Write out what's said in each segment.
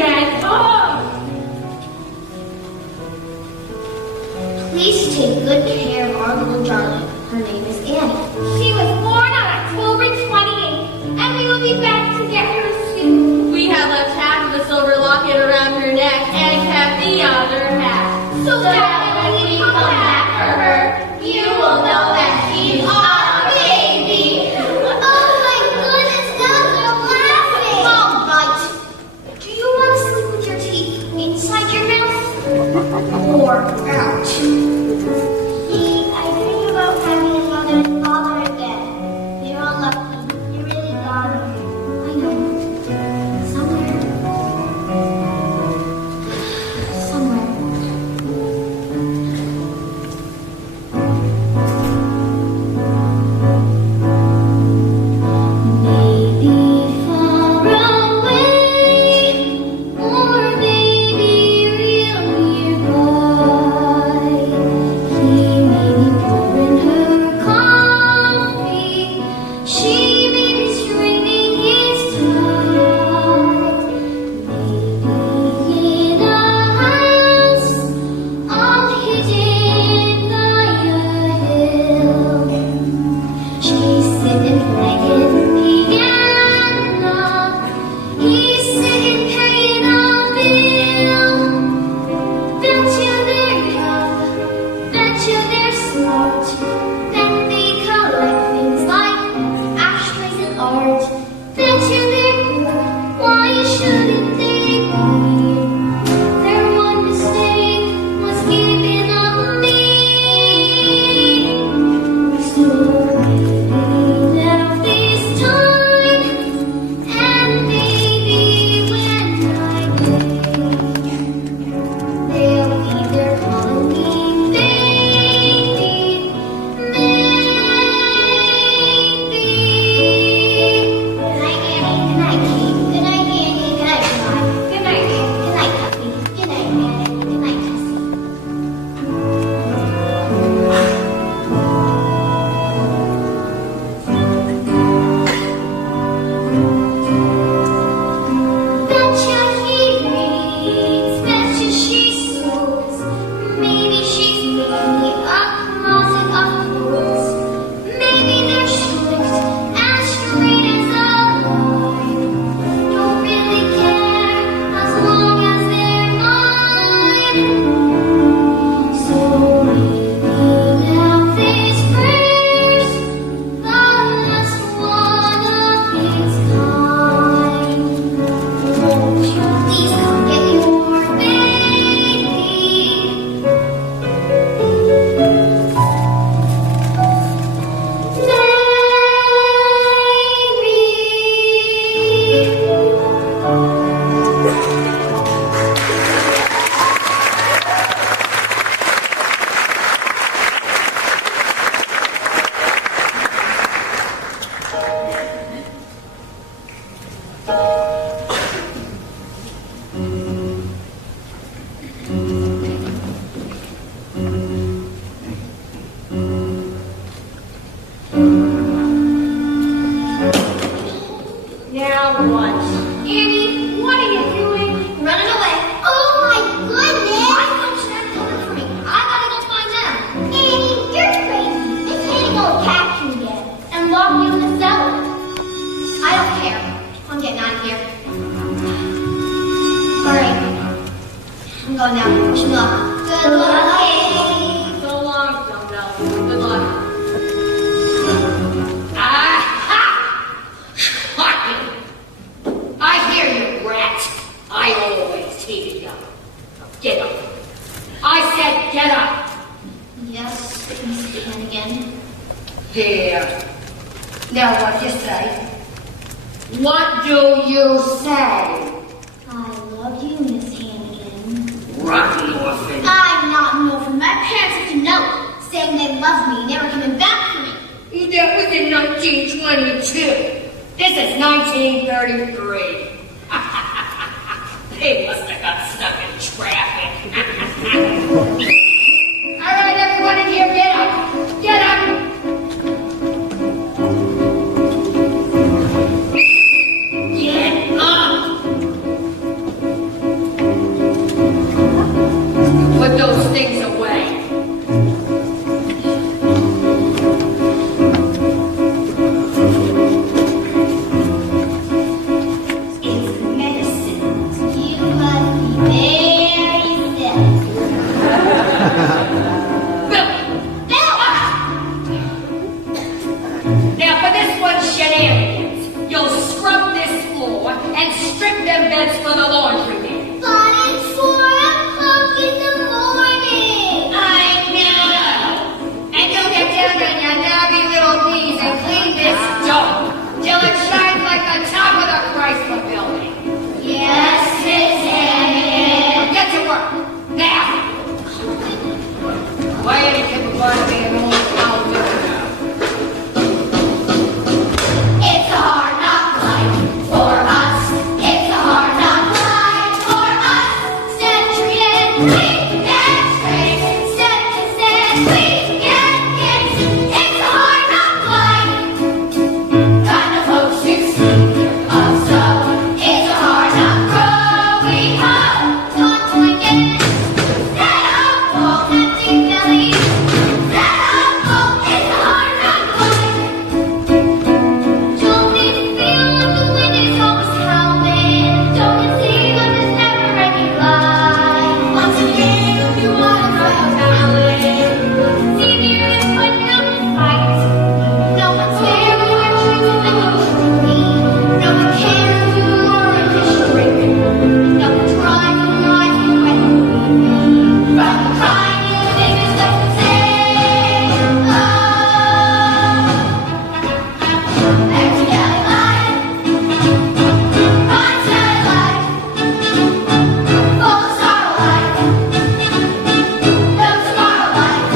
get up. Please take good care of our little darling. Her name is Annie. She was born on October 28th, and we will be back to get her soon. We have left half of the silver locket around her neck and kept the other half. So that when we come back for her, you will know that she's our baby. Oh my goodness, now they're laughing. All right. Do you want to sleep with your teeth inside your mouth or out? See, I dream about having a mother and father again. You're all lucky. You really got it. I know. Somewhere. Maybe far away, or maybe real nearby. He may be pouring her coffee. She may be straining his tie. Maybe in a house all hidden by a hill. She's sitting playing piano. He's sitting paying a bill. Bet you they're young. Bet you they're smart. Bet they collect things like ashtrays and art. Bet you they're good. Why shouldn't they be? Their one mistake was giving up me. So maybe now this time, and maybe when I wake, they'll be there calling me baby, maybe. Good night, Annie. Good night, Kate. Good night, Annie. Good night, John. Good night, Nick. Good night, Puppy. Good night, Annie. Good night, Jessie. Betcha he reads, betcha she sews. Maybe she's made a closet of clothes. Maybe they're slicked as straight as a line. Don't really care as long as they're mine. So maybe now this prayer's the last one of its kind. Won't you please come get your baby? Now what? Annie, what are you doing? Running away. Oh my goodness! Why couldn't you have coming for me? I gotta go find them. Annie, you're crazy. This Annie gonna catch you again and lock you in the cellar. I don't care. I'm getting out of here. Alright. I'm going now. Wish me luck. Good luck, Annie. So long, dumbbell. Good luck. Aha! Shocking! I hear you, rat. I always hated you. Now get up. I said get up. Yes, Mr. Hannigan. Here. Now what you say? What do you say? I love you, Miss Hannigan. Rotten orphan. I'm not an orphan. My parents have to know, saying they love me, never coming back for me. That was in 1922. This is 1933. They must have got stuck in traffic. All right, everyone in here, get up. Get up. Get up. for the laundry man. But it's 4:00 in the morning. I know. And you'll get down on your knobby little knees and clean this dough till it shines like the top of the Chrysler building. Yes, Miss Hannigan. Get to work. Now. Why did you give a part of me an old cow now? It's a hard knock life for us. It's a hard knock life for us. Century and we get straight. Step to step, we get kicked. It's a hard knock life. Kind of folks who see us so. It's a hard knock growing up. Not to again. Set up, full empty belly. Set up, full. It's a hard knock life. Don't it feel like the wind is always howling? Don't it seem like there's never any light? Once again, you wanna throw talent. Senior is putting up a fight. No one's there when our dreams are emotionally. No one cares who you're in history. No one tries to rise to when from the crying you think is left to say. Empty alley life, Ron's alley life, full of sorrow life, no tomorrow life.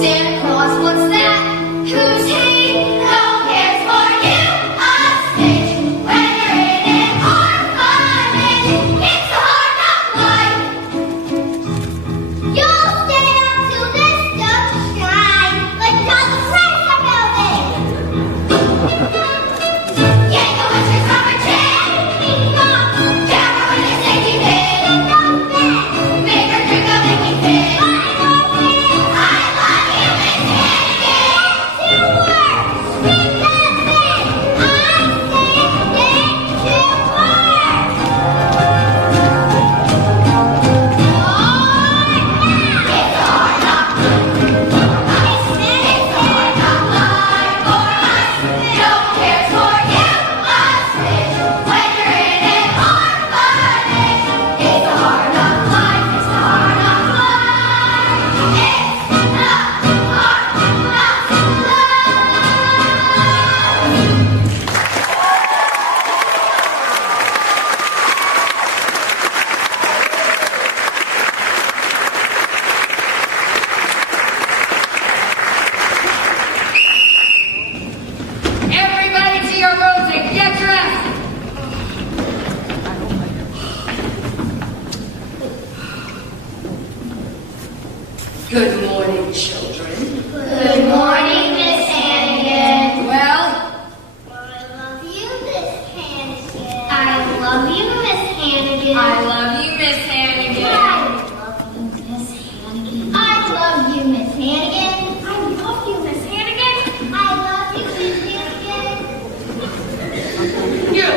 Santa Claus, what's that? Who's he? No one cares for you, a stitch. When you're in an orphanage, it's a hard knock life. You'll stay up till this doesn't shine, like on the Chrysler building. Yank the winter summer jam, camera with a safety pin. Make her drink a Mickey pin. I love you, Miss Hannigan. To work, speak that thing. I say get to work. It's a hard knock life for us. It's a hard knock life for us. No one cares for you, a stitch. When you're in an orphanage, it's a hard knock life. It's a hard knock life. It's a hard knock life. Everybody to your rooms and get dressed. Good morning, children. Good morning, Miss Hannigan. Well, I love you, Miss Hannigan. I love you, Miss Hannigan. I love you, Miss Hannigan. I love you, Miss Hannigan. I love you, Miss Hannigan. I love you, Miss Hannigan. You,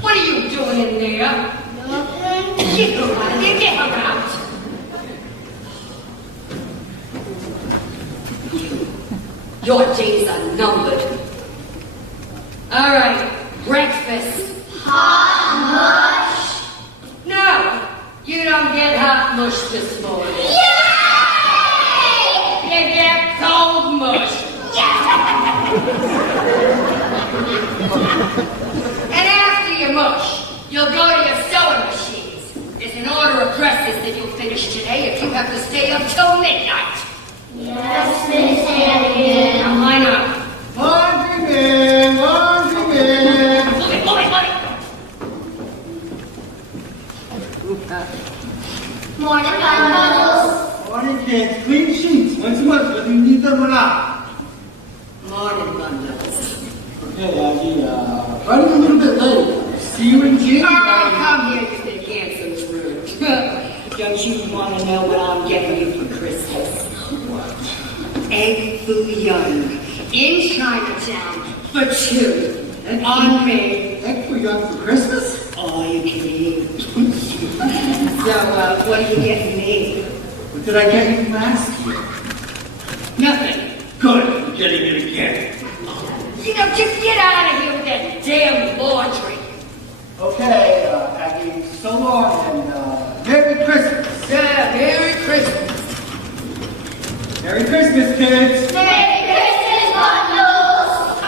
what are you doing in there? Nothing. Get her out of there, get her out. Your days are numbered. All right, breakfast. Hot mush. No, you don't get hot mush this morning. Yay! You get cold mush. And after your mush, you'll go to your sewing machines. There's an order of dresses that you'll finish today if you have to stay up till midnight. Yes, Miss Hannigan. Now line up. Laundry man, laundry man. Move it, move it, move it. Morning, Bundles. Morning, kids. Clean sheets. Once a month, whether you need them or not. Morning, bundles. Okay, Aggie, running a little bit late. See you in June. Oh, come here, you big handsome fruit. Don't you want to know what I'm getting you for Christmas? What? Egg foo young in Chinatown for 2 on me. Egg for young for Christmas? Oh, you kidding? So, what are you getting me? What did I get you last year? Nothing. Good, I'm getting it again. You know, just get out of here with that damn laundry. Okay, Aggie, so long and Merry Christmas. Yeah, Merry Christmas. Merry Christmas, kids. Merry Christmas, bundles!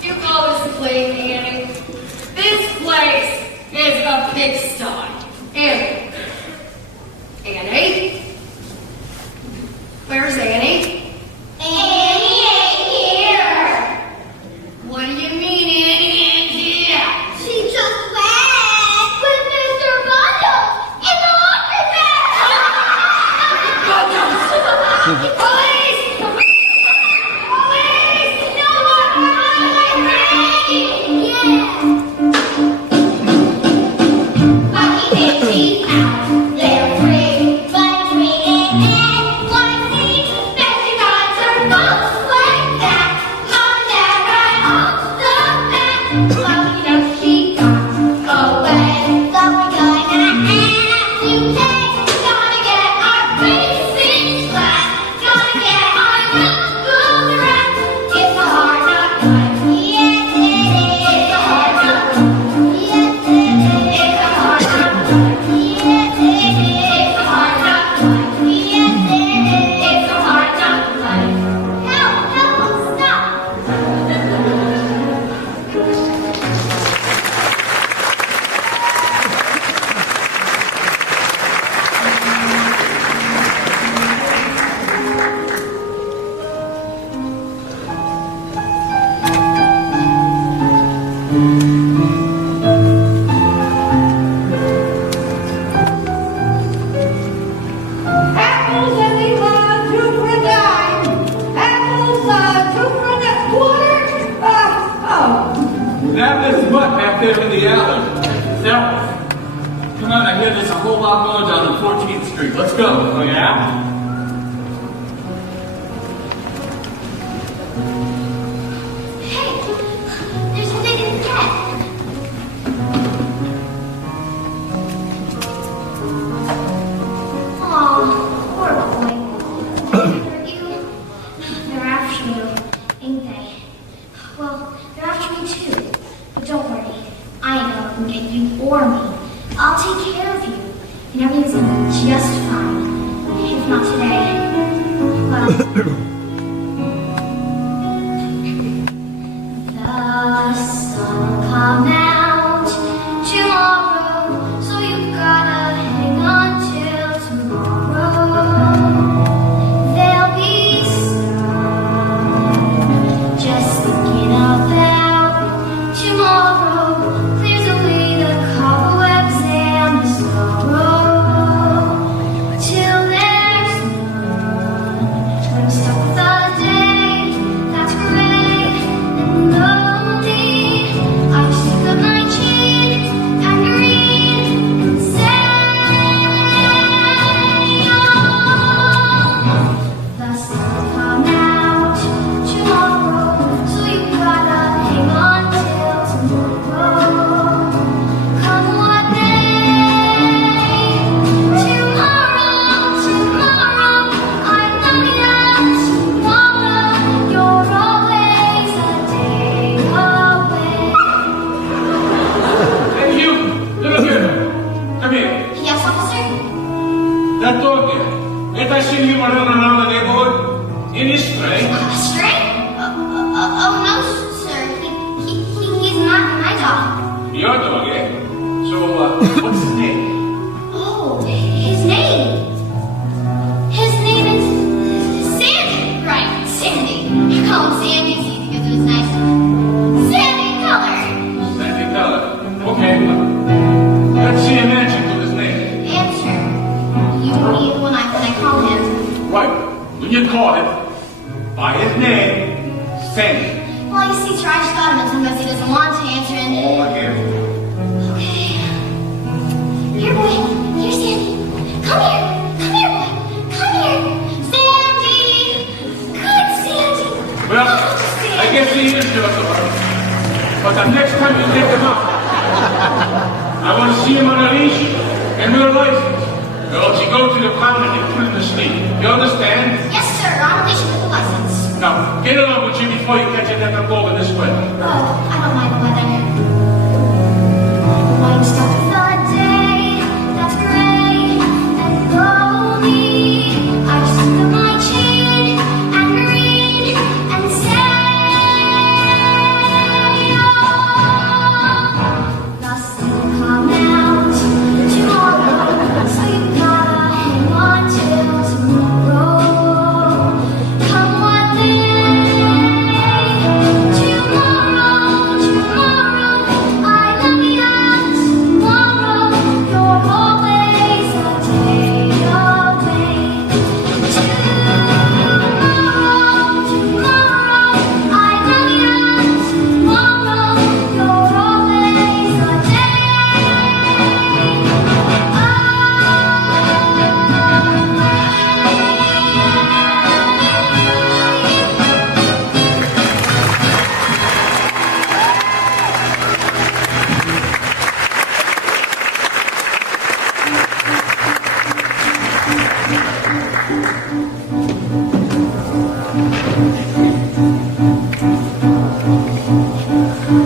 You go to sleep, Annie. This place is a pigsty. Annie? Where's Annie? Annie ain't here! What do you mean Annie ain't here? She just went with Mr. Bundles in the laundry bag! Police! Police! No more laundry! Yeah! Lucky Daisy out, they're free, but we ain't one see. Bessie rides her boats like that. Mom and Dad ride on the back. Lucky does she got away. Lucky gonna have to pay. Gotta get our basics flat. Gotta get our rules right. It's a hard knock life. Yes it is. It's a hard knock life. Yes it is. It's a hard knock life. Yes it is. It's a hard knock life. Yes it is. It's a hard knock life. Help! Stop! Apples anyone, 2 for a dime. Apples, 2 for a quarter. That is what back there in the alley. Self. Come on, I hear there's a whole lot more down on 14th Street. Let's go. Oh, yeah? Hey, there's something I didn't get. Aw, poor boy. They're after you, ain't they? Well, they're after me too. But don't worry, I know I can get you or me. I'll take care of you, and everything's gonna be just fine. If not today, well. The sun will come out tomorrow, so you've gotta hang on till tomorrow. There'll be sun. Just thinking about tomorrow clears away the cobwebs and the sorrow. Till there's none, I'm stuck with a day that's gray and lonely. I stick up my chin and green and say, oh, the sun will come out tomorrow, so you gotta hang on till tomorrow. Come what may, tomorrow, I'm coming out tomorrow. You're always a day away. Hey, you! Look here! Come here. Yes, officer? That dog there. Ain't I seen you running around the neighborhood? In his stray? A stray? Oh no, sir. He's not my dog. Your dog, eh? So, what's his name? Oh, his name. His name is Sandy. Right, Sandy. I call him Sandy easy because it was nice. Sandy Color. Sandy Color. Okay. Let's see an answer to his name. Answer. You mean when I call him? Right. When you call him, by his name, Sandy. Well, you see, sir, I just got him in sometimes he doesn't want to answer and... All I hear. Okay. Here, boy. Here, Sandy. Come here. Come here, boy. Come here. Sandy. Good, Sandy. Well, I guess he is your dog. But the next time you take him out, I want to see him on a leash and with a license. Or else you go to the pound and you put him to sleep. You understand? Yes, sir. On a leash with a license. Now, get along with Jimmy before you catch another ball in this weather. Oh, I don't mind the weather. White stuff the day, that's gray and lonely. I just feel my chin and green and say, oh, nothing will come out tomorrow, so you gotta hang on till tomorrow. Come what may, tomorrow, tomorrow, I love you. Tomorrow, you're always a day away. Tomorrow, tomorrow, I love you. Tomorrow, you're always a day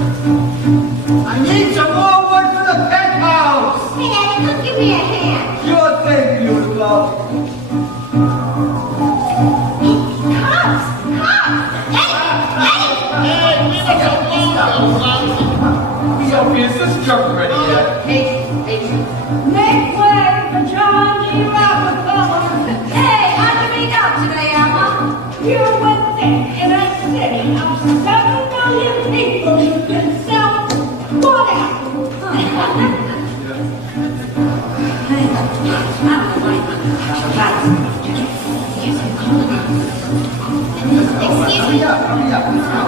I need some more wood for the penthouse. Hey, Daddy, come give me a hand. Sure thing, beautiful. He's up here, is this truck ready yet? Make way for John G. Rockefeller. Hey, how'd you make out today, Alma? You would think in a city of 7 million people you can sell one apple. Excuse me. Hurry up.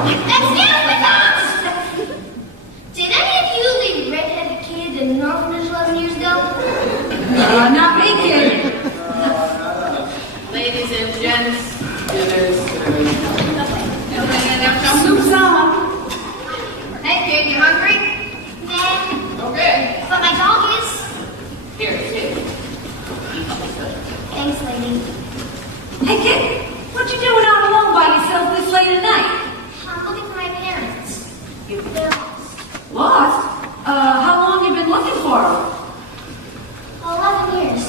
Excuse me, folks! Did any of you leave redheaded kid in an orphanage 11 years ago? Not me, kid. Ladies and gents, dinner's Soup's on. Hey, kid, you hungry? Nah, Okay. but my dog is. Here, sit. Thanks, lady. Hey, kid, what you doing out alone by yourself this late at night? I'm looking for my parents. You They're lost. lost? How long you been looking for them? 11 years.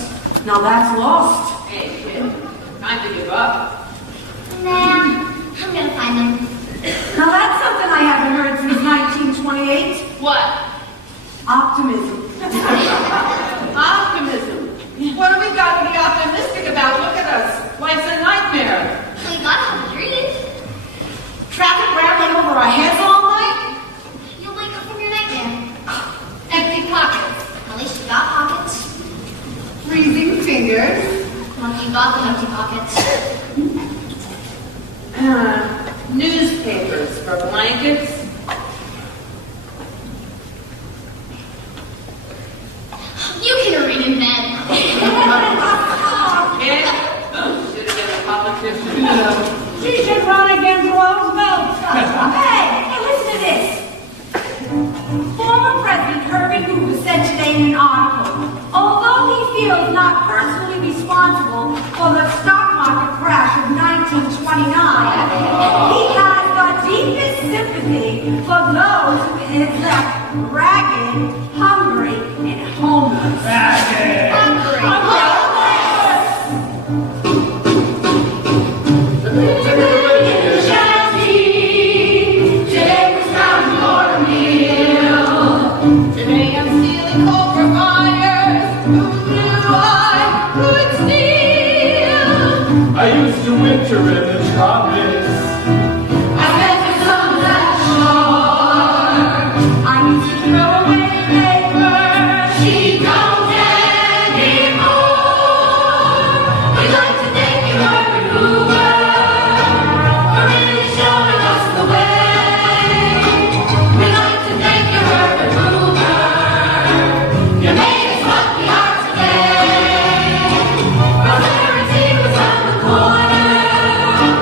Now that's lost. Hey, kid, time to give up. Nah, I'm gonna find them. Now that's something I haven't heard since 1928. What? Optimism. Optimism. What do we got to be optimistic about? Look at us. Life's a nightmare. We gotta have a dream. Traffic rattling over our heads all night? You'll wake up from your nightmare. Empty pockets. At least you got pockets. Freezing fingers. Well, you got the empty pockets. Newspapers for blankets. You can read in bed. Kid, should have been a politician. She should run against Roosevelt. Hey, listen to this. Former President Herbert Hoover said today in an article, although he feels not personally responsible for the stock market crash of 1929, he has the deepest sympathy for those who is left ragged, hungry, and homeless. Today I'm stealing coal for fires. Who knew I could steal? I used to winter in the tropics. I spent the sunset shore. I used to throw away paper. She don't anymore. We'd like to thank you, Herbert Hoover, for really showing us the way. We'd like to thank you, Herbert Hoover. You made us what we are today. Prosperity was on the corner.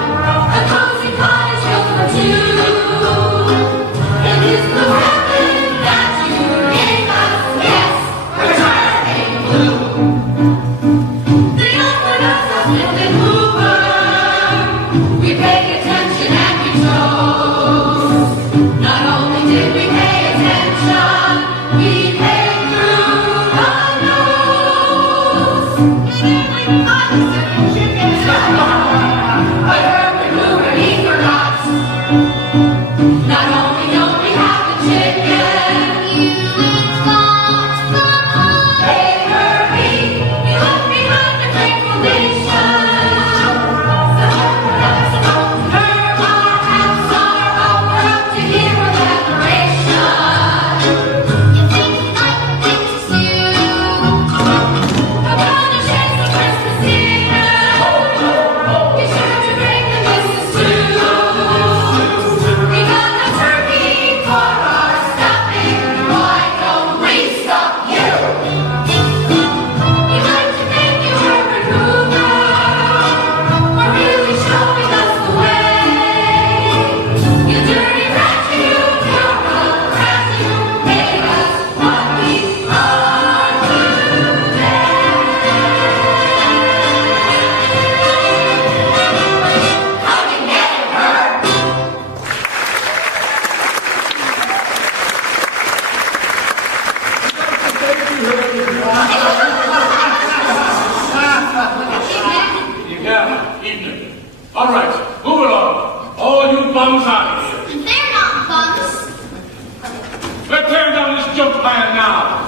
Yeah, evening. All right, move along. All you bums out of here. They're not bums. Let's tear down this junk pile now.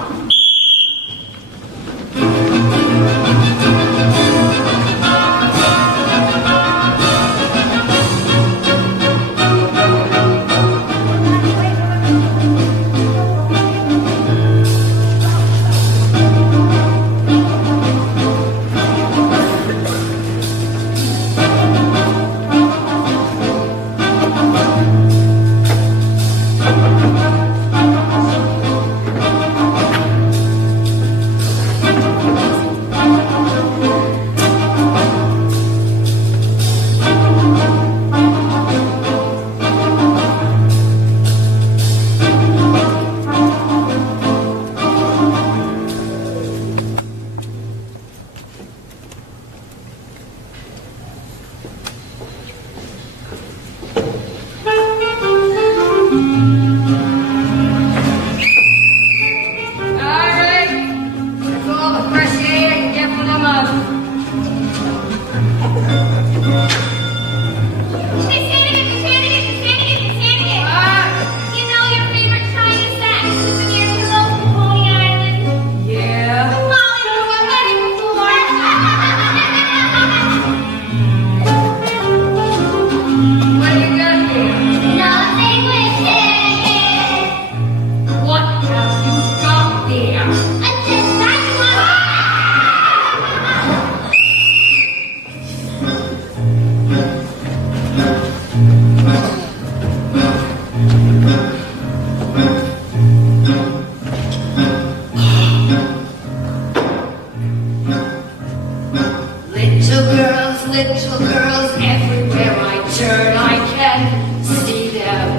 Little girls, everywhere I turn, I can see them.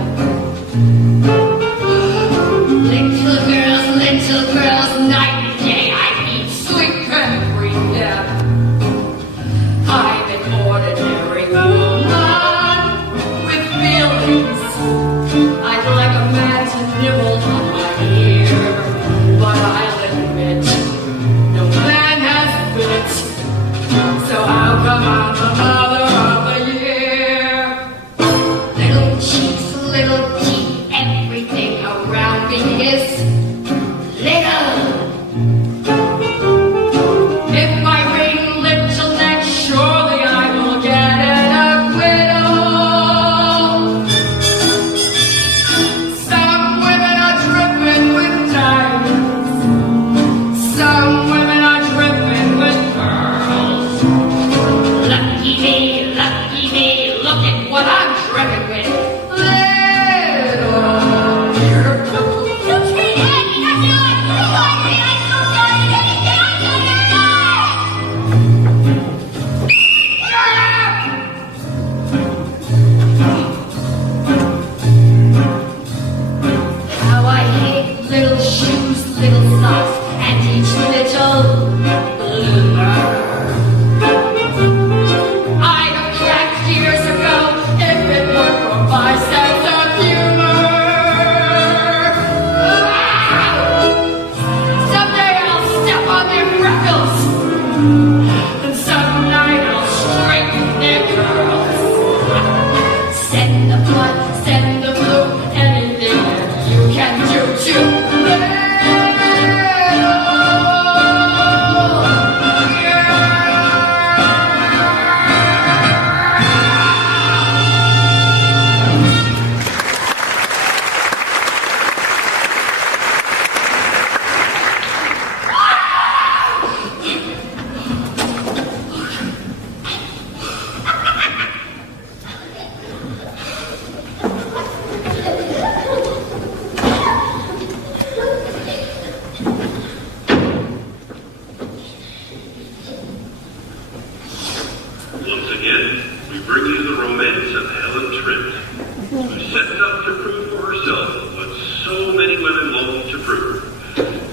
Little girls, night and day, I eat, sleep, and breathe them. I'm an ordinary woman with feelings. I'd like a man to nibble on my ear, but I'll admit, no man has wit. So how come I'm the mother of the year? Little cheeks, little teeth, everything around me is little. If I bring little neck, surely I will get an acquittal. Some women are dripping with diamonds. Some women are dripping with pearls. Lucky me, look at what I'm dripping with. Little. How I hate little shoes, little socks, and each little bloomer. I'd have cracked years ago if it weren't for my sense of humor. Someday I'll step on their freckles, and some night I'll straighten their curls. Send the blood, send the blue, anything that you can do to Once again, we bring you the romance of Helen Trent, who set out to prove for herself what so many women long to prove,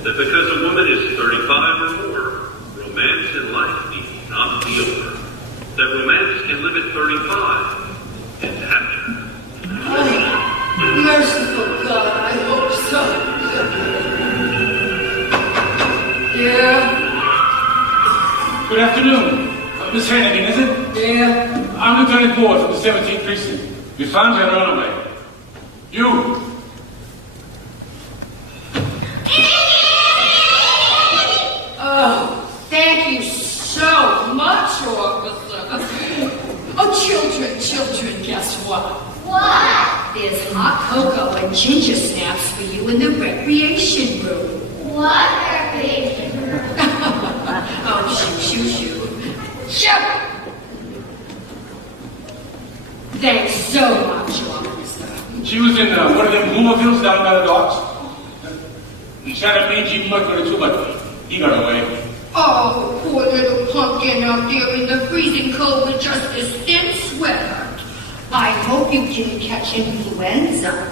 that because a woman is 35 or more, romance in life need not be over. That romance can live at 35 and after. Merciful God, I hope so. Good afternoon. Miss Hannigan, is it? Yeah. I'm Lieutenant Ward from the 17th Precinct. We found you on a runaway. You. Oh, thank you so much, officer. Oh, children, guess what? What? There's hot cocoa and ginger snaps for you in the recreation room. What recreation room? Oh, shoo. Shoo! Thanks so much, officer. She was in one of them Blumervilles down by the docks. She had a mangy mucker too, but he got away. Oh, poor little pumpkin out there in the freezing cold with just this thin sweater. I hope you didn't catch influenza.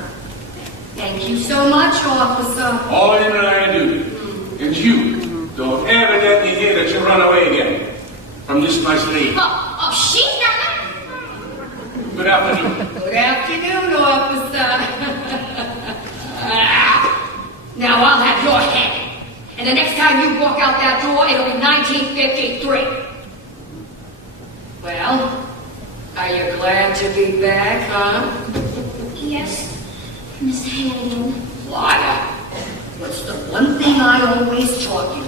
Thank you so much, officer. All in the line of duty. And you, don't ever let me hear that you run away again from this nice lady. Oh, she's not. Good afternoon. Good afternoon, officer. Now I'll have your head. And the next time you walk out that door, it'll be 1953. Well, are you glad to be back, huh? Yes, Miss Hannigan. Liar. What's the one thing I always taught you,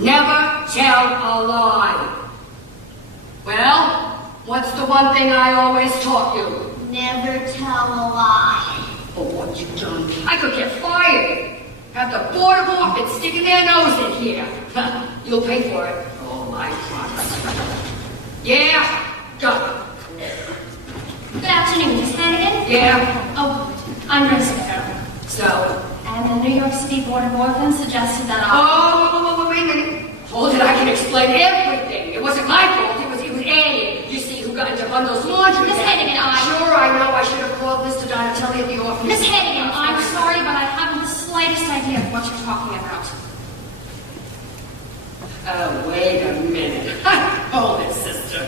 Never tell a lie. Well, what's the one thing I always taught you? Never tell a lie. For what you've done, I could get fired. Have the Board of Orphans sticking their nose in here. You'll pay for it. Oh, my promise. Yeah, done. Good afternoon, Miss Hannigan. Yeah, Oh, I'm Jessica. so. And the New York City Board of Orphans suggested that I... Oh, wait a minute. Hold it, I can explain everything. It wasn't my fault, it was Annie. You see, who got into Bundle's laundry. Miss Hannigan, Sure, I know. I should have called Mr. Donatelli at the office. Miss Hannigan, I'm sorry, but I haven't the slightest idea of what you're talking about. Oh, wait a minute. Hold it, sister.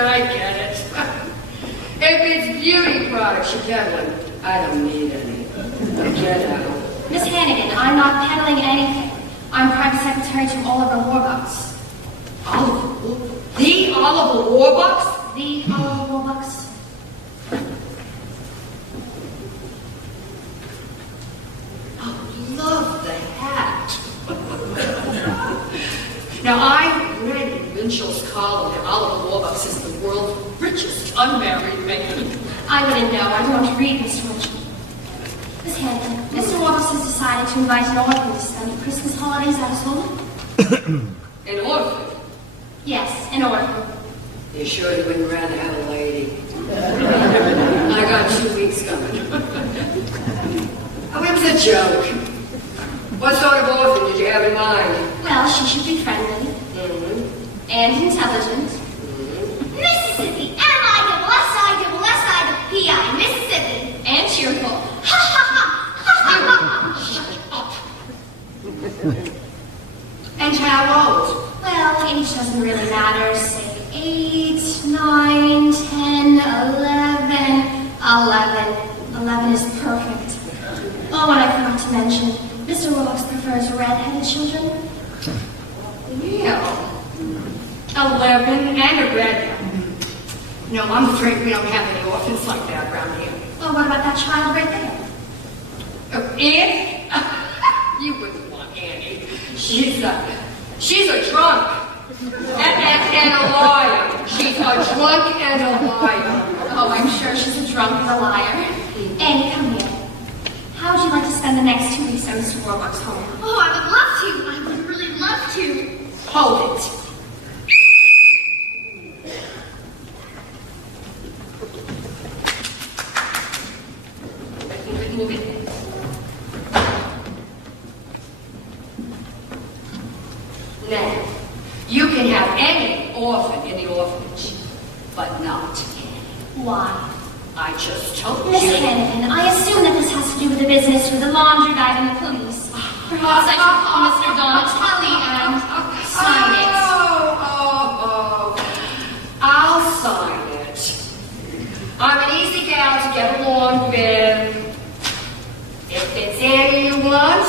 I get it. If it's beauty products you're peddling, I don't need any. Get out. Miss Hannigan, I'm not peddling anything. I'm private secretary to Oliver Warbucks. Oliver? The Oliver Warbucks? The Oliver Warbucks. Oh, love the hat. Now, I read in Winchell's column that Oliver Warbucks is the world's richest unmarried man. I wouldn't know. I don't read, Mr. Mitchell. Miss Hannigan, Mr. Warbucks has decided to invite an orphan to spend the Christmas holidays at his home. An orphan? Yes, an orphan. You sure you wouldn't rather have a lady? I got 2 weeks coming. Oh, it was a joke. What sort of orphan did you have in mind? Well, she should be friendly and intelligent. Mississippi. M-I-double-S-I-double-S-I-double-P-I. Mississippi. And cheerful. Ha ha ha. And how old? Well, age doesn't really matter. Say 8, 9, 10, 11. 11 is perfect. Oh, and I forgot to mention, Mr. Warbucks prefers red-headed children. Yeah. 11 and a red. No, I'm afraid we don't have any orphans like that around here. Well, what about that child right there? Annie? You wouldn't want Annie. She's a drunk. And a liar. She's a drunk and a liar. Oh, I'm sure she's a drunk and a liar. Annie, come here. How would you like to spend the next 2 weeks at Mr. Warbucks' home? Oh, I would love to. I would really love to. Hold it. Move it. Now, you can have any orphan in the orphanage, but not Annie. Why? I just told Miss you. Hannigan, I assume that this has to do with the business with the laundry bag and the police. Perhaps I should call Mr. Donatelli and sign it. I'll sign it. I'm an easy gal to get along with. If it's Annie you want,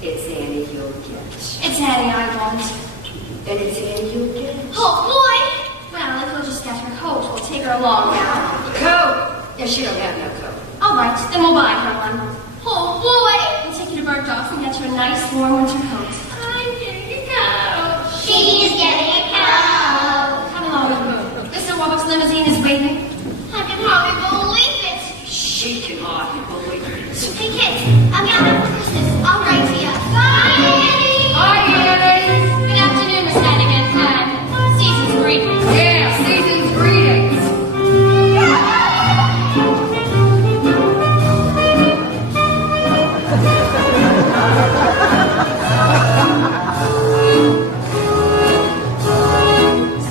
it's Annie you'll get. It's Annie I want. Anything in you again? Oh, boy! Well, if you'll just get her coat, we'll take her along now. Coat? Yeah, she don't have no coat. All right, then we'll buy her one. Oh, boy! We'll take you to Bergdorf and get you a nice warm winter coat. I'm getting a coat. She's getting a coat. Come along. Mr. Warwick's limousine is waiting. I can hardly believe it. She can hardly believe it. Hey, kids, I'm getting up for Christmas. I'll write to you. Bye! Good afternoon, Miss Hannigan. Season's greetings. Yeah, season's greetings.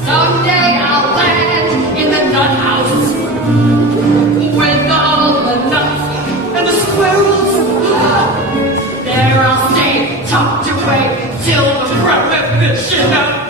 Someday I'll land in the nut house with all the nuts and the squirrels. There I'll stay tucked away till the prohibition of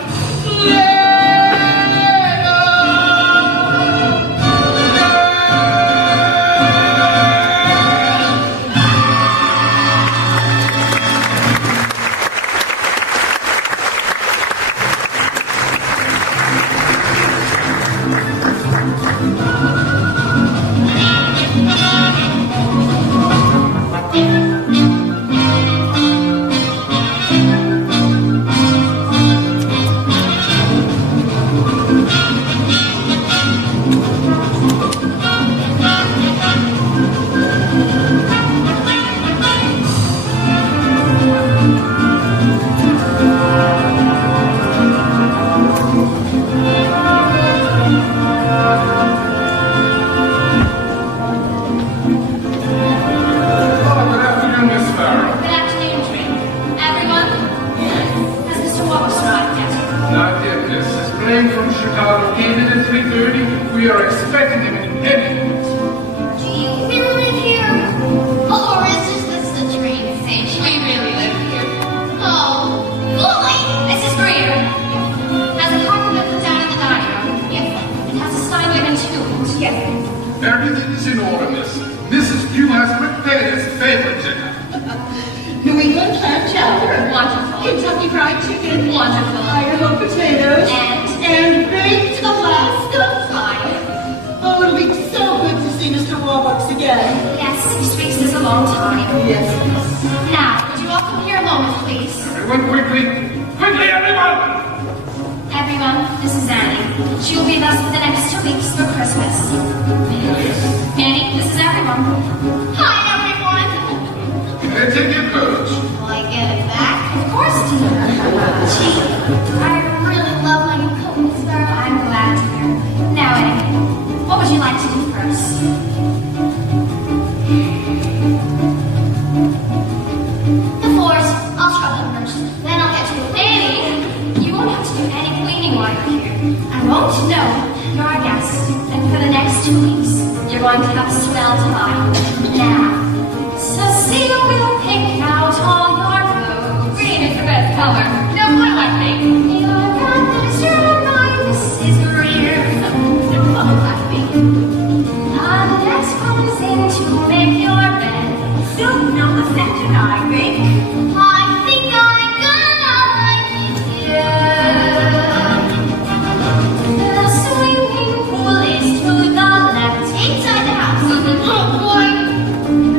We are expecting him in any minute. Do you really live here? Or is this the train station? We really live here. Oh, boy! Mrs. Greer has a carpet put down in the dining room. Yes. It has a Steinway and two. yes. Everything is in order, miss. Mrs. Pugh has prepared his favorite dinner. New England clam chowder, Wonderful. Kentucky fried chicken, Wonderful. Idaho potatoes, And and baked Alaska pie. Oh, it'll be so good to see Mr. Warbucks again. yes, 6 weeks is a long time. Yes. Now, would you all come here a moment, please? Everyone quickly. Quickly, everyone! Everyone, this is Annie. She will be with us for the next 2 weeks for Christmas. Annie, this is everyone. Hi, everyone! Can I take your coat? Will I get it back? Of course, dear. Gee, I really love my new coat, Miss Farrell. I'm glad to hear. Now, Annie, what would you like to do first? The floors. I'll scrub them first. Then I'll get to it. Annie, you won't have to do any cleaning while you're here. I won't? No, you're our guest. And for the next 2 weeks, you're going to have a swell time. Now, Cecile will pick out all your clothes. Green is the best color. No blue, I think. You're gonna survive, Mrs. Greer. Oh, happy. The next comes in to make your bed. So no affection, I think. I think I'm gonna like it here. The swimming pool is to the left. Inside the house. Oh boy!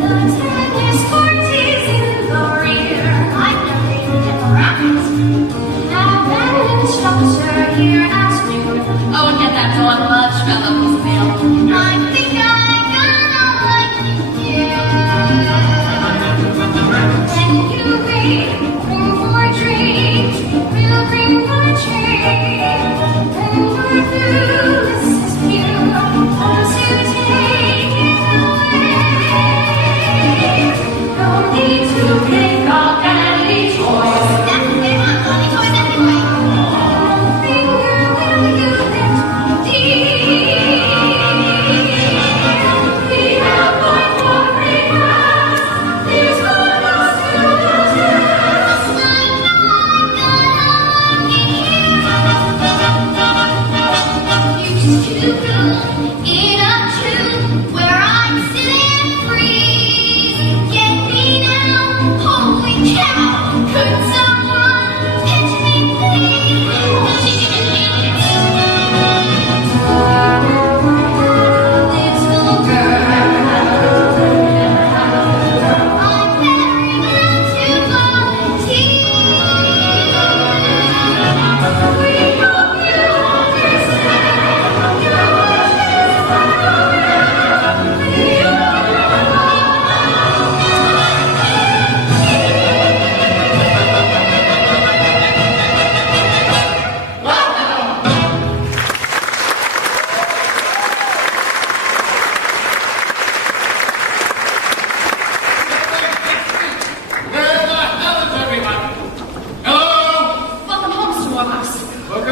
The tennis court is in the rear. I've never even been around. Have an instructor here at noon. Oh, and get that Dawn lunch fellow's meal. I think I'm gonna like it here. When you bring for dreams, we'll bring for trees. And we're through, this is you. Want to take it away. No need to pick up any toys. That's the way I want money toys anyway. Finger will you lift, dear?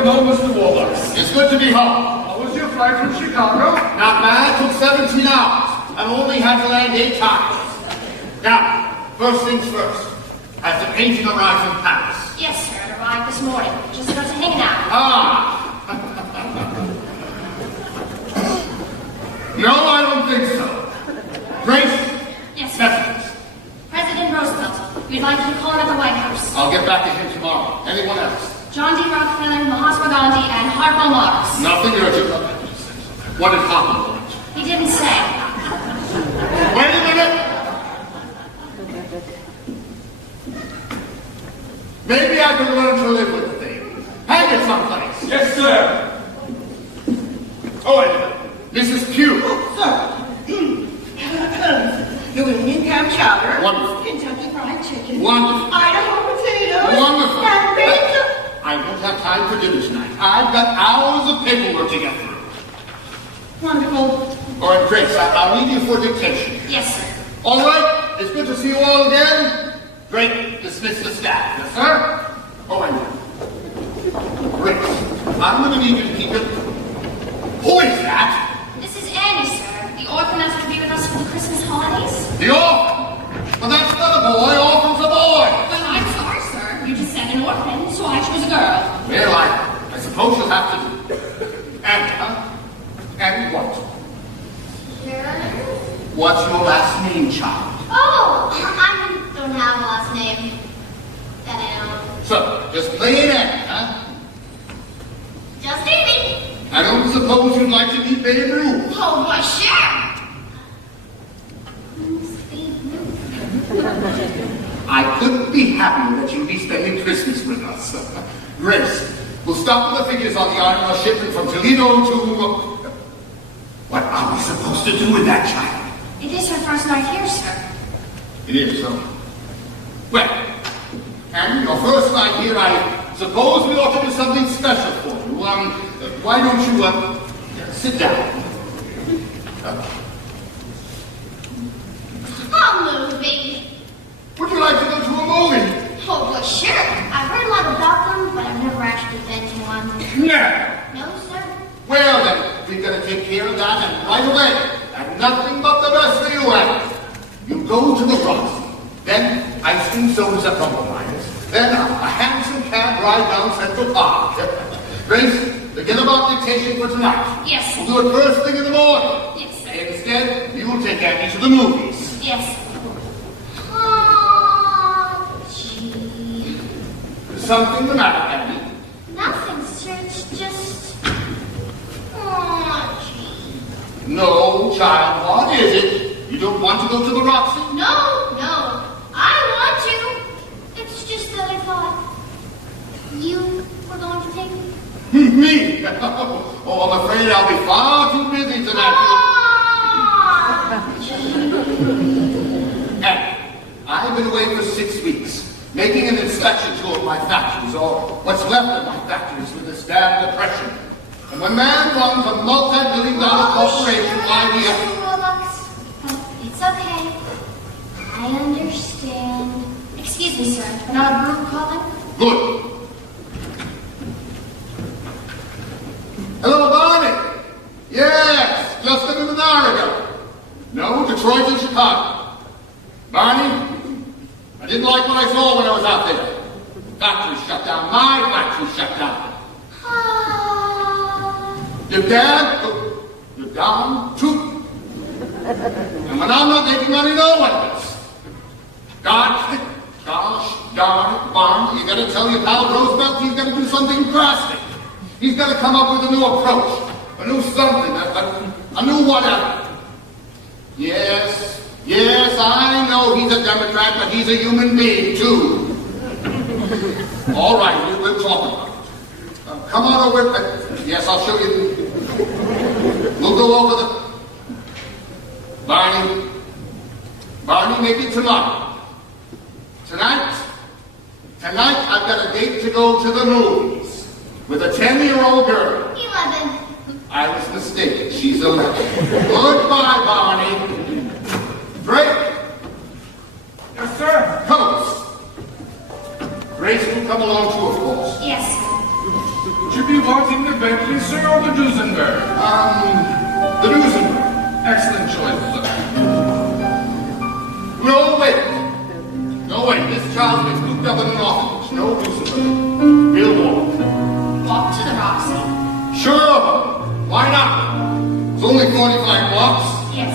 home, Mr. Warbucks. It's good to be home. How was your flight from Chicago? Not bad, took 17 hours. I've only had to land 8 times. Now, first things first. Has the painting arrived from Paris? Yes, sir. It arrived this morning. Just got to hanging out. Ah! No, I don't think so. Grace? Yes, sir. Messages. President Roosevelt, we'd like you to call him at the White House. I'll get back to him tomorrow. Anyone else? John D. Rockefeller, Mahatma Gandhi, and Harpo Marx. Nothing urgent. What did Papa want? He didn't say. Wait a minute! Maybe I can learn to live with the thing. Hang it someplace. Yes, sir. Oh, wait a minute. Mrs. Pugh. Sir. New Indian clam chowder. Wonderful. Kentucky fried chicken. Wonderful. Idaho potatoes. Wonderful. And pizza. I won't have time for dinner tonight. I've got hours of paperwork to get through. Wonderful. All right, Grace, I'll leave you for dictation. Yes, sir. All right, it's good to see you all again. Great, dismiss the staff. Yes, sir? Oh, I know. Grace, I'm going to need you to keep it. Who is that? This is Annie, sir. The orphan asked to be with us for the Christmas holidays. The orphan. Well, that's not a boy. Orphan's a boy. Well, I'm sorry, sir. You just said an orphan, so I chose a girl. Well, I suppose you'll have to do. And, and what? What's your last name, child? Oh, I don't have a last name. That I know. So, just plain Annie, huh? Just Amy. I don't suppose you'd like to meet Babe Ruth. Oh, well, sure. I couldn't be happier that you'd be spending Christmas with us. Grace, we'll stop with the figures on the iron shipment from Toledo to... What are we supposed to do with that child? It is her first night here, sir. It is, so. Well, and your first night here, I suppose we ought to do something special for you. Why don't you, sit down? A movie. Would you like to go to a movie? Oh, well, sure. I've heard a lot about them, but I've never actually been to one. No. No, sir. Well, then, we've got to take care of that, and right away. And nothing but the best for you, Annie. You go to the Roxy, then ice cream sodas at Compromise, then a handsome cab ride down Central Park. Grace, forget about dictation for tonight. Yes. We'll do it first thing in the morning. Yes, sir. Instead, you will take Annie to the movies. Yes. Oh, gee. There's something the matter, Annie. Nothing, sir. It's just... Oh, gee. No, child, what is it? You don't want to go to the Roxy? No, I want to. It's just that I thought you were going to take me. Me? Oh, I'm afraid I'll be far too busy tonight. And I've been away for 6 weeks, making an inspection tour of my factories, or what's left of my factories with this damn depression. And when man runs a multi-billion-dollar corporation, why we have... It's okay. I understand. Excuse me, sir. Bernard Brewer calling? Good. Hello, Barney. Yes, just a minute ago. No, Detroit and Chicago. Barney, I didn't like what I saw when I was out there. Factory shut down. My factory shut down. Your dad, you're down too. And when I'm not making money, no one does. Gosh darn it, Barney, you gotta tell your pal Roosevelt he's gotta do something drastic. He's gotta come up with a new approach, a new something, a new whatever. Yes, I know he's a Democrat, but he's a human being, too. All right, we'll talk about it. Come on over. Yes, I'll show you. We'll go over the... Barney, maybe tomorrow. Tonight, I've got a date to go to the movies with a 10-year-old girl. 11. I was mistaken. She's 11. Goodbye, Barney. Drake. Yes, sir. Coast. Grace will come along too, of course. Yes. Would you be wanting the Bentley, sir, or the Duesenberg? The Duesenberg. Excellent choice, sir. No, wait. No, wait. This child's been cooped up in an orphanage. No Duesenberg. We'll walk. Walk to the Roxy. Sure. Why not? It's only 45 blocks. Yes.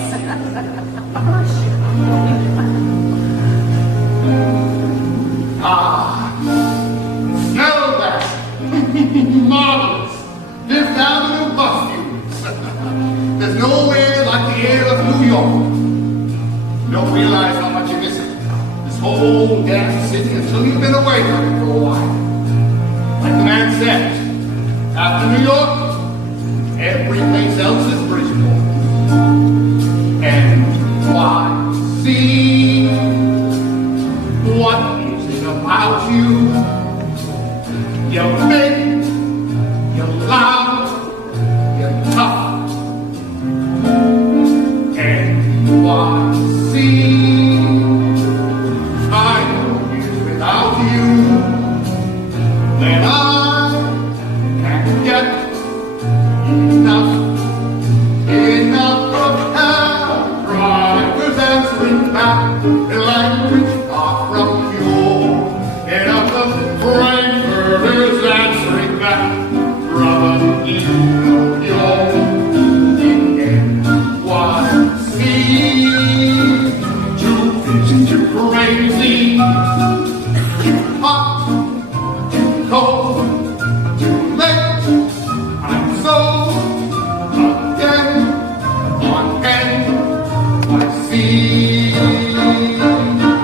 Smell that. Marvelous. Fifth Avenue bus fumes. There's nowhere like the air of New York. You don't realize how much you miss it. This whole damn city until you've been away from it for a while. Like the man said, after New York, every place else is Bridgeport. NYC. What is it about you? You're big, you're loud, you're tough. NYC. I know you without you. Then I can't get enough of how drivers answering back in language far from pure. Enough of frankers answering back from New York. In NYC, too busy, too crazy, too hot, too cold, too late. I'm so again on NYC.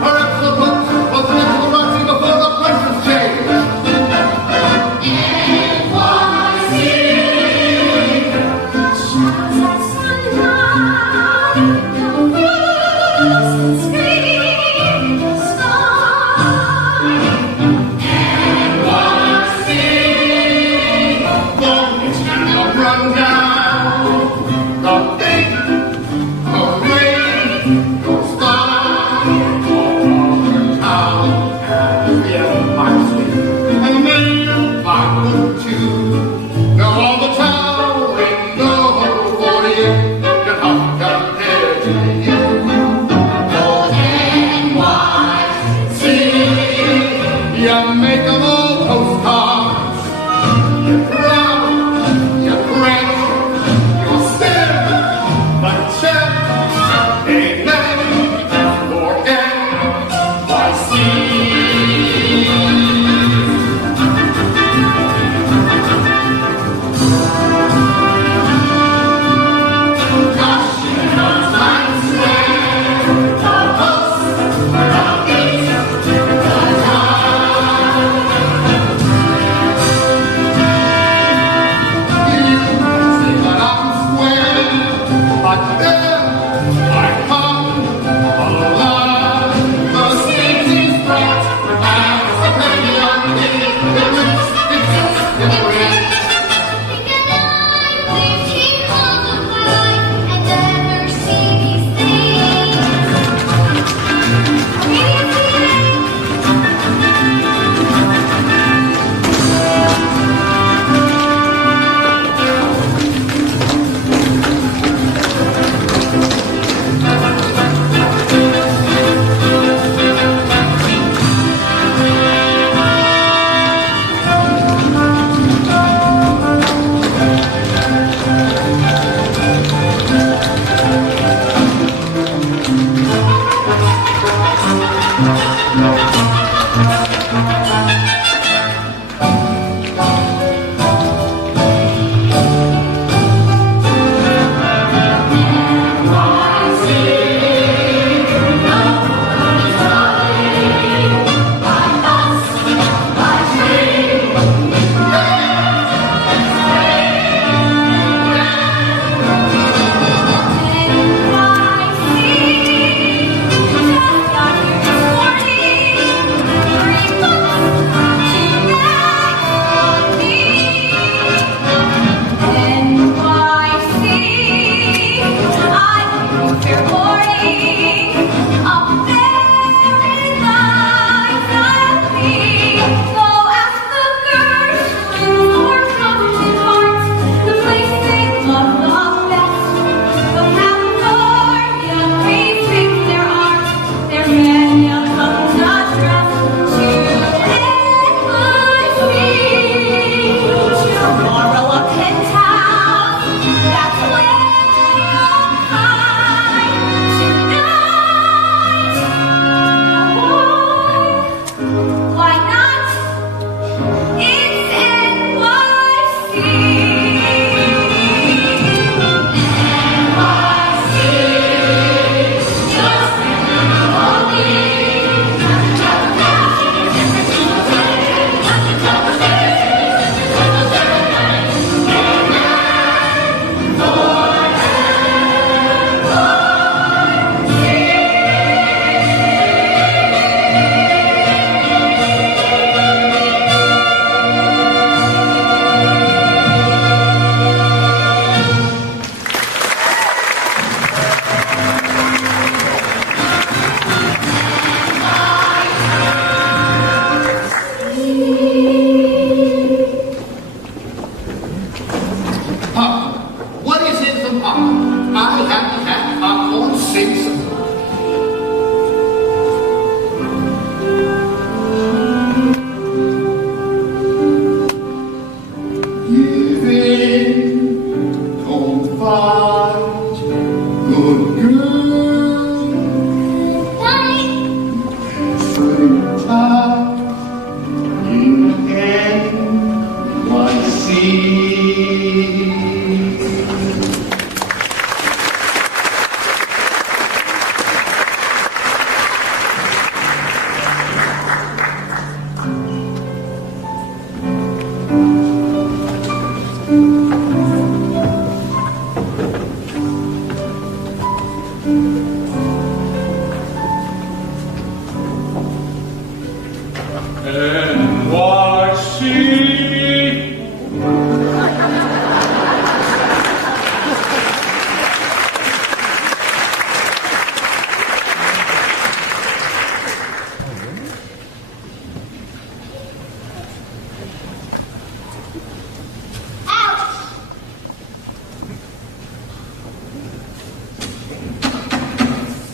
Hurry up the books, what's the next Roxy before the prices change? Shadows at sunrise, the wheels scream the sky. It's gonna run down the big parade goes by all over town and the Empire State. And then I would too know all the town in the whole 40 can hop compared to you. Oh, NYC, you make them all postcards. You're proud, you're great, you're still the champ. Amen for NYC. Gosh, you know Times Square, the bus, the beat, the time. You say that I'm square, but then I come alive. The city's bright, and the penny on me, the roots, it's the red. Think alive, lived here all of my life, and never see these things. Maybe it's the end.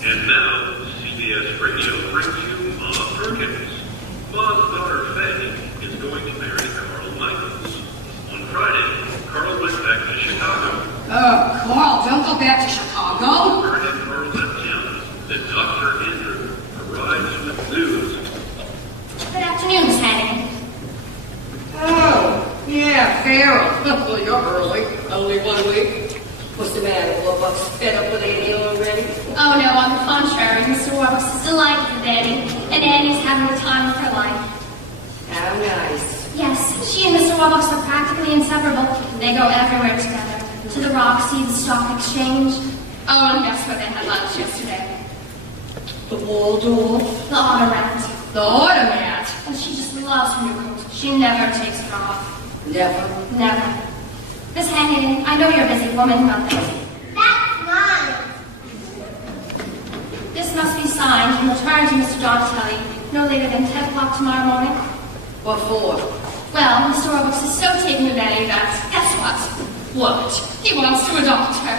And now, CBS Radio brings you Ma Perkins. Ma's daughter Fanny is going to marry Carl Michaels. On Friday, Carl went back to Chicago. Carl, don't go back to Chicago. Word had Carl left town that Dr. Andrew arrives with news. Good afternoon, Miss Hannigan. Oh, yeah, Farrell. Well, you're early. Only 1 week. What's the matter, Warbucks? Fed up with Annie already? Oh no, on the contrary, Mr. Warbucks is delighted with Annie, and Annie's having the time of her life. How nice. Yes, she and Mr. Warbucks are practically inseparable. They go everywhere together. To the Roxy, the Stock Exchange. Oh, and guess where they had lunch yesterday? The Waldorf. The Automat. The Automat. And she just loves her new coat. She never takes it off. Never. Never. Miss Hannigan, I know you're a busy woman, but That's mine. this must be signed and returned to Mr. Donatelli no later than 10 o'clock tomorrow morning. What for? Well, Mr. Warbucks is so taken with Annie that, guess what? What? He wants to adopt her.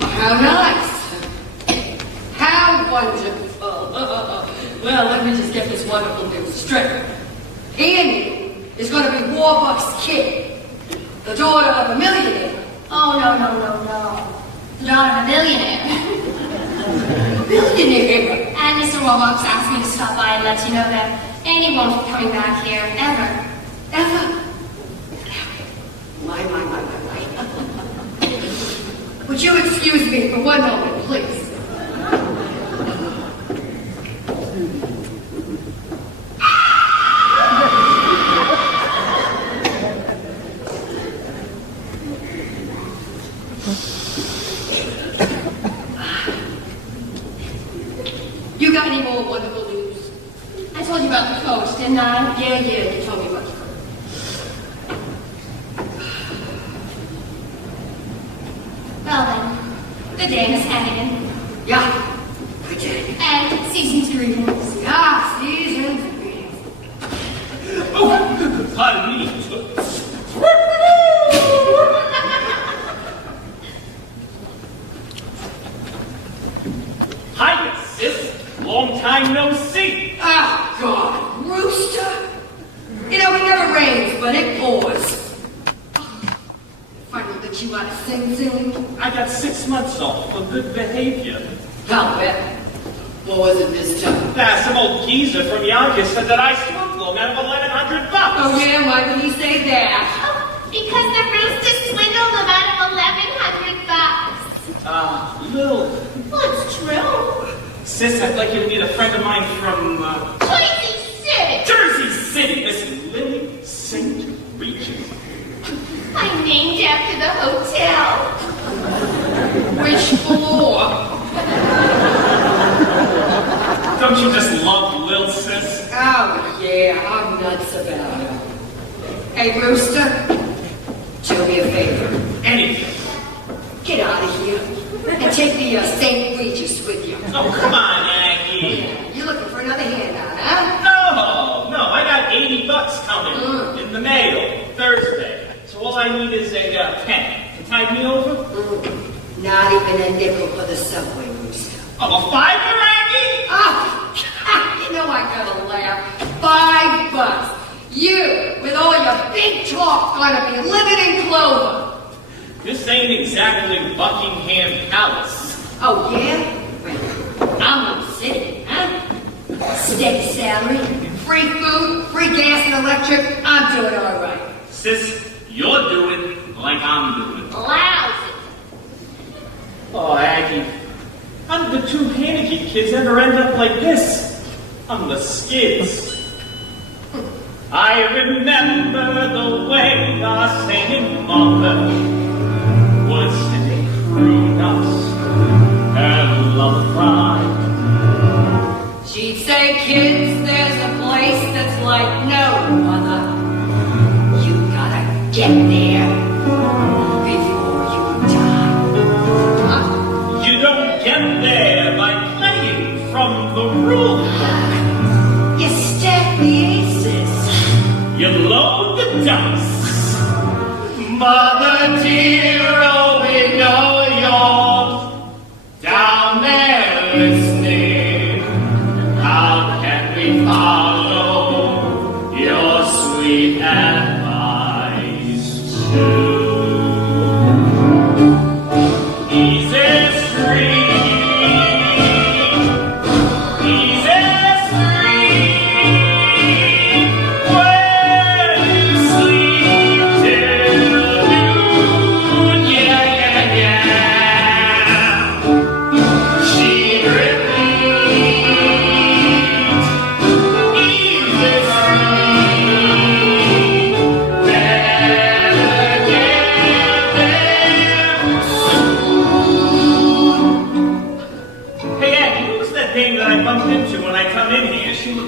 How nice. How wonderful. Well, let me just get this wonderful news straight. Annie is going to be Warbucks' kid, the daughter of a millionaire. Oh, no. The daughter of a millionaire. Millionaire? And Mr. Warbucks asked me to stop by and let you know that Annie won't be coming back here, ever. Ever? My. Would you excuse me for 1 moment, please? You got any more wonderful news? I told you about the coat, didn't I? Yeah, you told me about the coat. Well then, good day, Miss Hannigan. Yeah, good day. And season's greetings. Yeah, season's greetings. Oh, pardon me. Hi, sis. Long time no see. Oh, God, Rooster. You know, it never rains, but it pours. Funny that you want to sing. I got 6 months off for good behavior. I'll bet. What was it this time? Some old geezer from Yonkers said that I swindled him out of $1,100. Oh, yeah, why did he say that? Oh, because the rooster swindled him out of $1,100. Lil. Well, it's true. Sis, I'd like you to meet a friend of mine from, Jersey City. Jersey City, Miss Lily St. Regis. I'm named after the hotel. Which floor? Don't you just love Lil, sis? Oh, yeah, I'm nuts about it. Hey, Rooster, do me a favor. Anything. Get out of here and take the St. Regis with you. Oh, come on, Aggie. Yeah, you're looking for another handout, huh? No, I got $80 coming in the mail Thursday. So all I need is a pen to tide me over. Not even a nickel for the subway, Rooster. Oh, a $5, Aggie? Oh, you know I gotta laugh. $5. You, with all your big talk, gonna be living in clover. This ain't exactly Buckingham Palace. Oh, yeah? Well, I'm in the city, huh? Steady salary, free food, free gas and electric. I'm doing all right. Sis, you're doing like I'm doing. Lousy. Oh, Aggie, how did the two Haneke kids ever end up like this? On the skids. I remember the way our singing mother would sing croon us her lullaby. She'd say, kids, there's a place that's like no other. You gotta get there before you die. You don't get there by playing from the rule book. You stack the aces. You load the dice. Mother dear, oh, we know you're down there listening. How can we follow your sweet advice too? Easy street.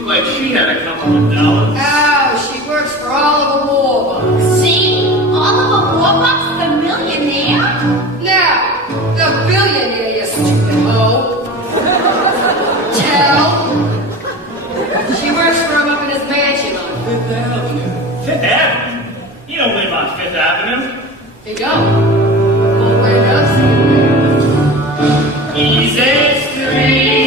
Like she had a couple of dollars. Oh, she works for all of the Warbucks. See? All of the Warbucks, the millionaire? Now, the billionaire, you stupid hoe. Tell. She works for him up in his mansion on Fifth Avenue. Fifth Avenue? You don't live on Fifth Avenue. You don't? Well, where does he? Easy Street.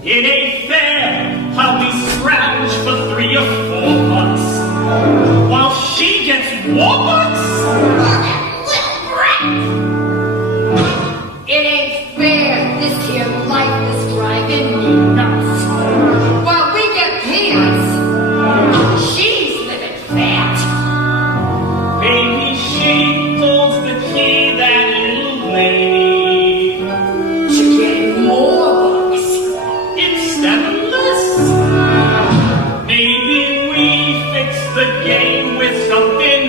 It ain't fair how we scrounge for $3 or $4 while she gets Warbucks. It ain't fair. This here life is driving me nuts. While we get peanuts, she's living fat. Baby, she holds the key, that little lady. To get more. Maybe we fix the game with something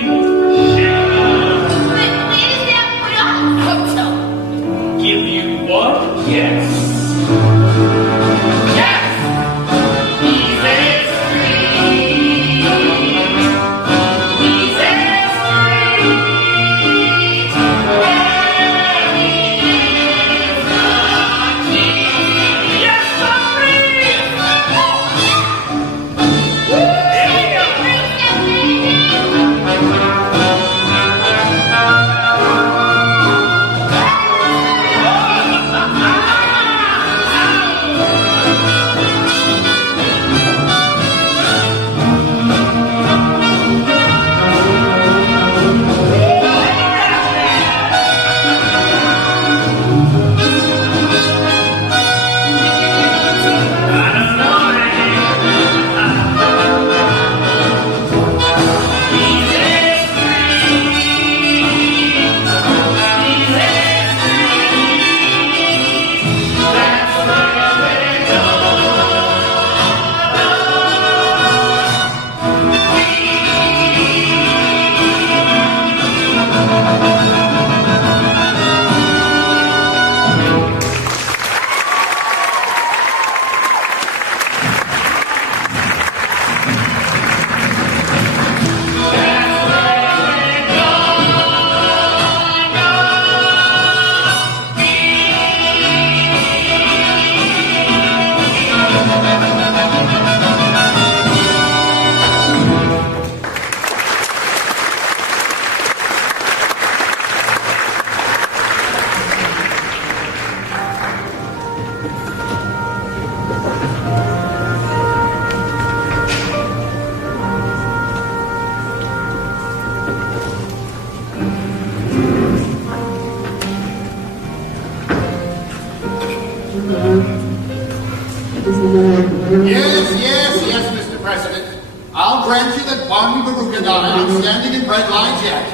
Yes, Mr. President. I'll grant you that Barney Baruch got outstanding in bread lines yet.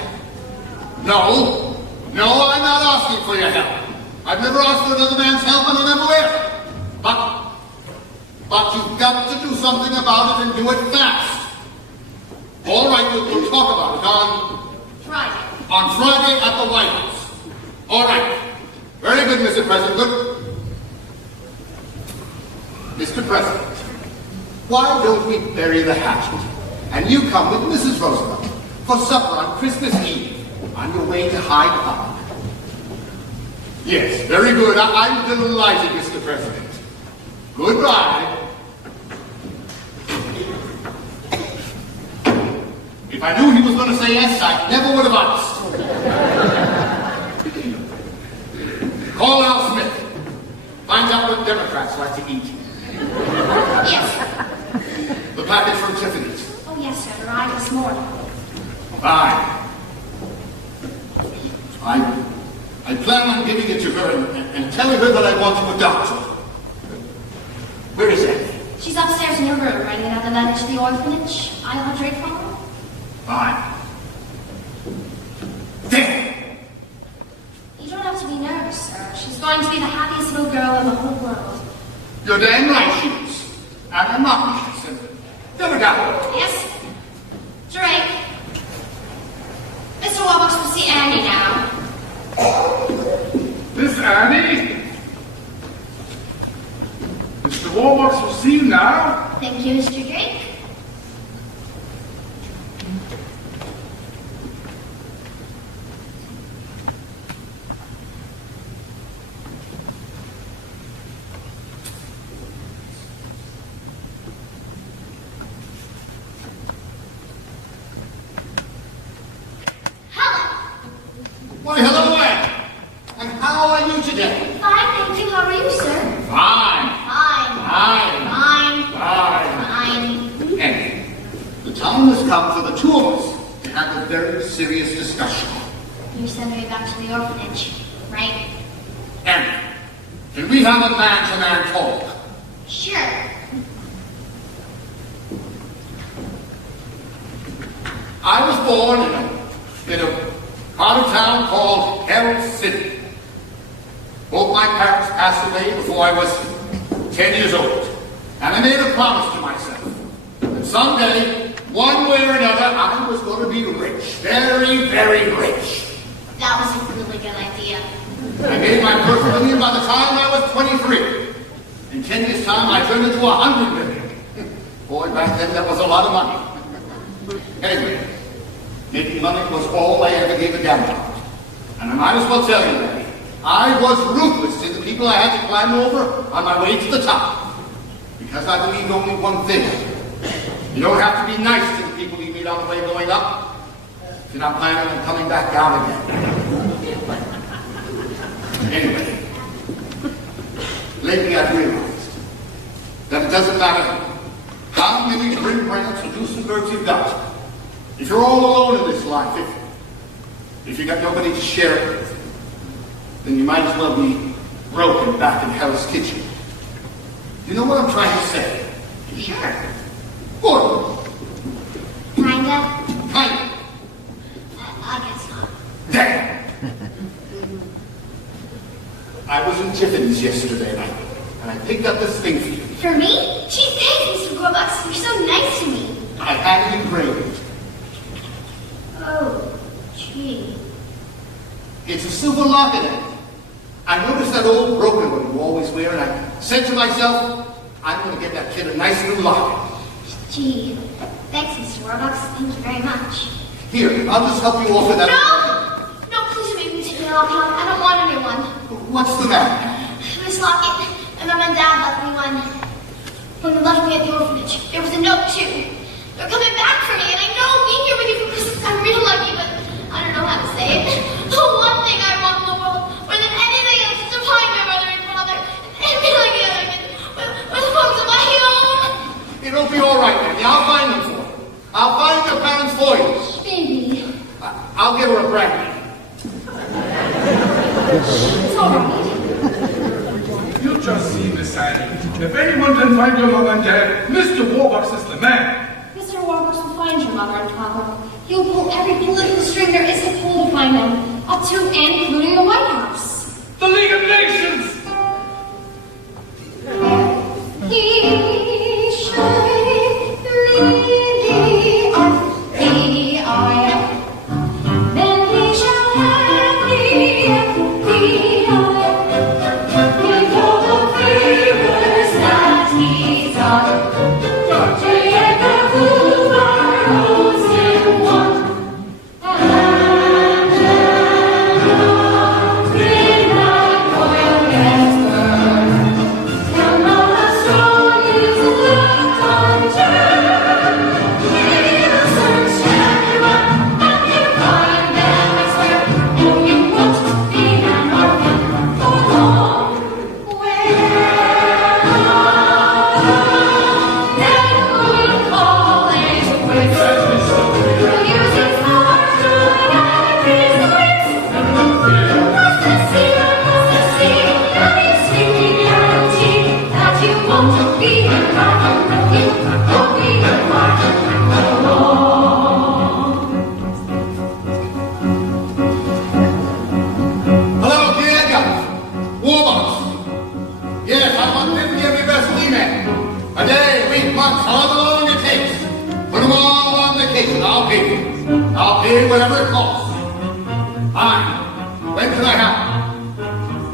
No, I'm not asking for your help. I've never asked for another man's help and I never will. But you've got to do something about it and do it fast. All right, we'll talk about it on Friday at the White House. All right. Very good, Mr. President. Good. Mr. President, why don't we bury the hatchet and you come with Mrs. Roosevelt for supper on Christmas Eve on your way to Hyde Park? Yes, very good. I'm delighted, Mr. President. Goodbye. If I knew he was going to say yes, I never would have asked. Call Al Smith. Find out what Democrats like to eat. Yes. The package from Tiffany's. Oh, yes, sir. Arrived this morning. Fine. I plan on giving it to her and telling her that I want to adopt her. Where is Annie? She's upstairs in her room, writing out the letter to the orphanage. I'll have Drake follow. Fine. Damn! You don't have to be nervous, sir. She's going to be the happiest little girl in the whole world. You're damn right she is. And I'm not, Mr. Never doubt it. Yes? Drake. Mr. Warbucks will see Annie now. Miss Annie? Mr. Warbucks will see you now. Thank you, Mr. Drake. Why, hello, Anne. And how are you today? Fine, thank you. How are you, sir? Fine. Fine. Annie, the time has come for the two of us to have a very serious discussion. You're sending me back to the orphanage, right? Annie, can we have a man-to-man talk? Sure. I was born in a part of town called Herald City. Both my parents passed away before I was 10 years old. And I made a promise to myself that someday, one way or another, I was going to be rich. Very, very rich. That was a really good idea. I made my first million by the time I was 23. In 10 years' time, I turned into 100 million. Boy, back then, that was a lot of money. Anyway, making money was all I ever gave a damn about. And I might as well tell you that I was ruthless to the people I had to climb over on my way to the top. Because I believed only one thing. You don't have to be nice to the people you meet on the way going up if you're not planning on coming back down again. Anyway, lately I've realized that it doesn't matter how many Rembrandts or Duesenbergs you've got. If you're all alone in this life, if you got nobody to share it with, then you might as well be broken back in Hell's Kitchen. You know what I'm trying to say? Sure. What? Kinda. Kind I guess not. Damn! I was in Tiffany's yesterday night, and I picked up this thing for you. For me? Gee, thanks, Mr. Warbucks. You're so nice to me. I had it engraved. Oh, gee. It's a silver locket, Annie. I noticed that old broken one you always wear, and I said to myself, I'm going to get that kid a nice new locket. Gee. Thanks, Mr. Warbucks. Thank you very much. Here, I'll just help you off with that. No! No, please don't make me take it off. I don't want a new one. What's the matter? This locket, and Mom and Dad left me one. When they left me at the orphanage, there was a note, too. They're coming back for me, and I know being here with you for Christmas, I'm real lucky, but I don't know how to say it. The one thing I want in the world, more than anything else, is to find my mother and father, and be like the other kids, with folks of my own. It'll be all right, Annie. I'll find them for you. I'll find your parents for you. Maybe. I'll give her a brandy. It's all right. You just see see, Miss Sandy. If anyone can find your mom and dad, Mr. Warbucks is the man. Mr. Warbucks will find your mother and father. He'll pull every political string there is to pull to find them, up to and including the White House. The League of Nations! He shall lead the earth, the earth. Then he shall have the earth, the earth. With all the favors that he's done, J. Edgar Hoover owes him one. And midnight oil gets burned. And all the strong is left unturned. He'll search everywhere, and he'll find them, I swear. Oh, you won't be an orphan for long. Then we'll call it quits. We'll use his power to increase the wits. Must the sea, and you sweetly guarantee that you won't be an orphan, you won't be an orphan for long. Hello, Diego. Warbucks. Yes, I want 50 of your best women. A day, a week, months, however long it takes. Put them all on vacation. I'll pay you. I'll pay whatever it costs. Fine. When can I have them?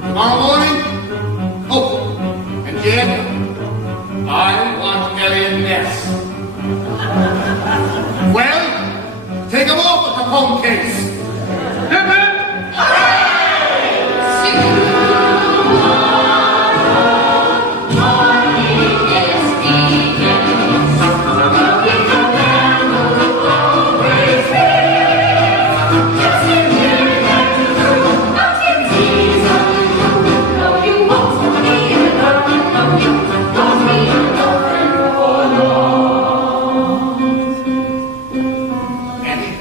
Tomorrow morning? Oh, and Diego, I want Elliot Ness. Well, take him off the Capone case. Hip, hip. Annie,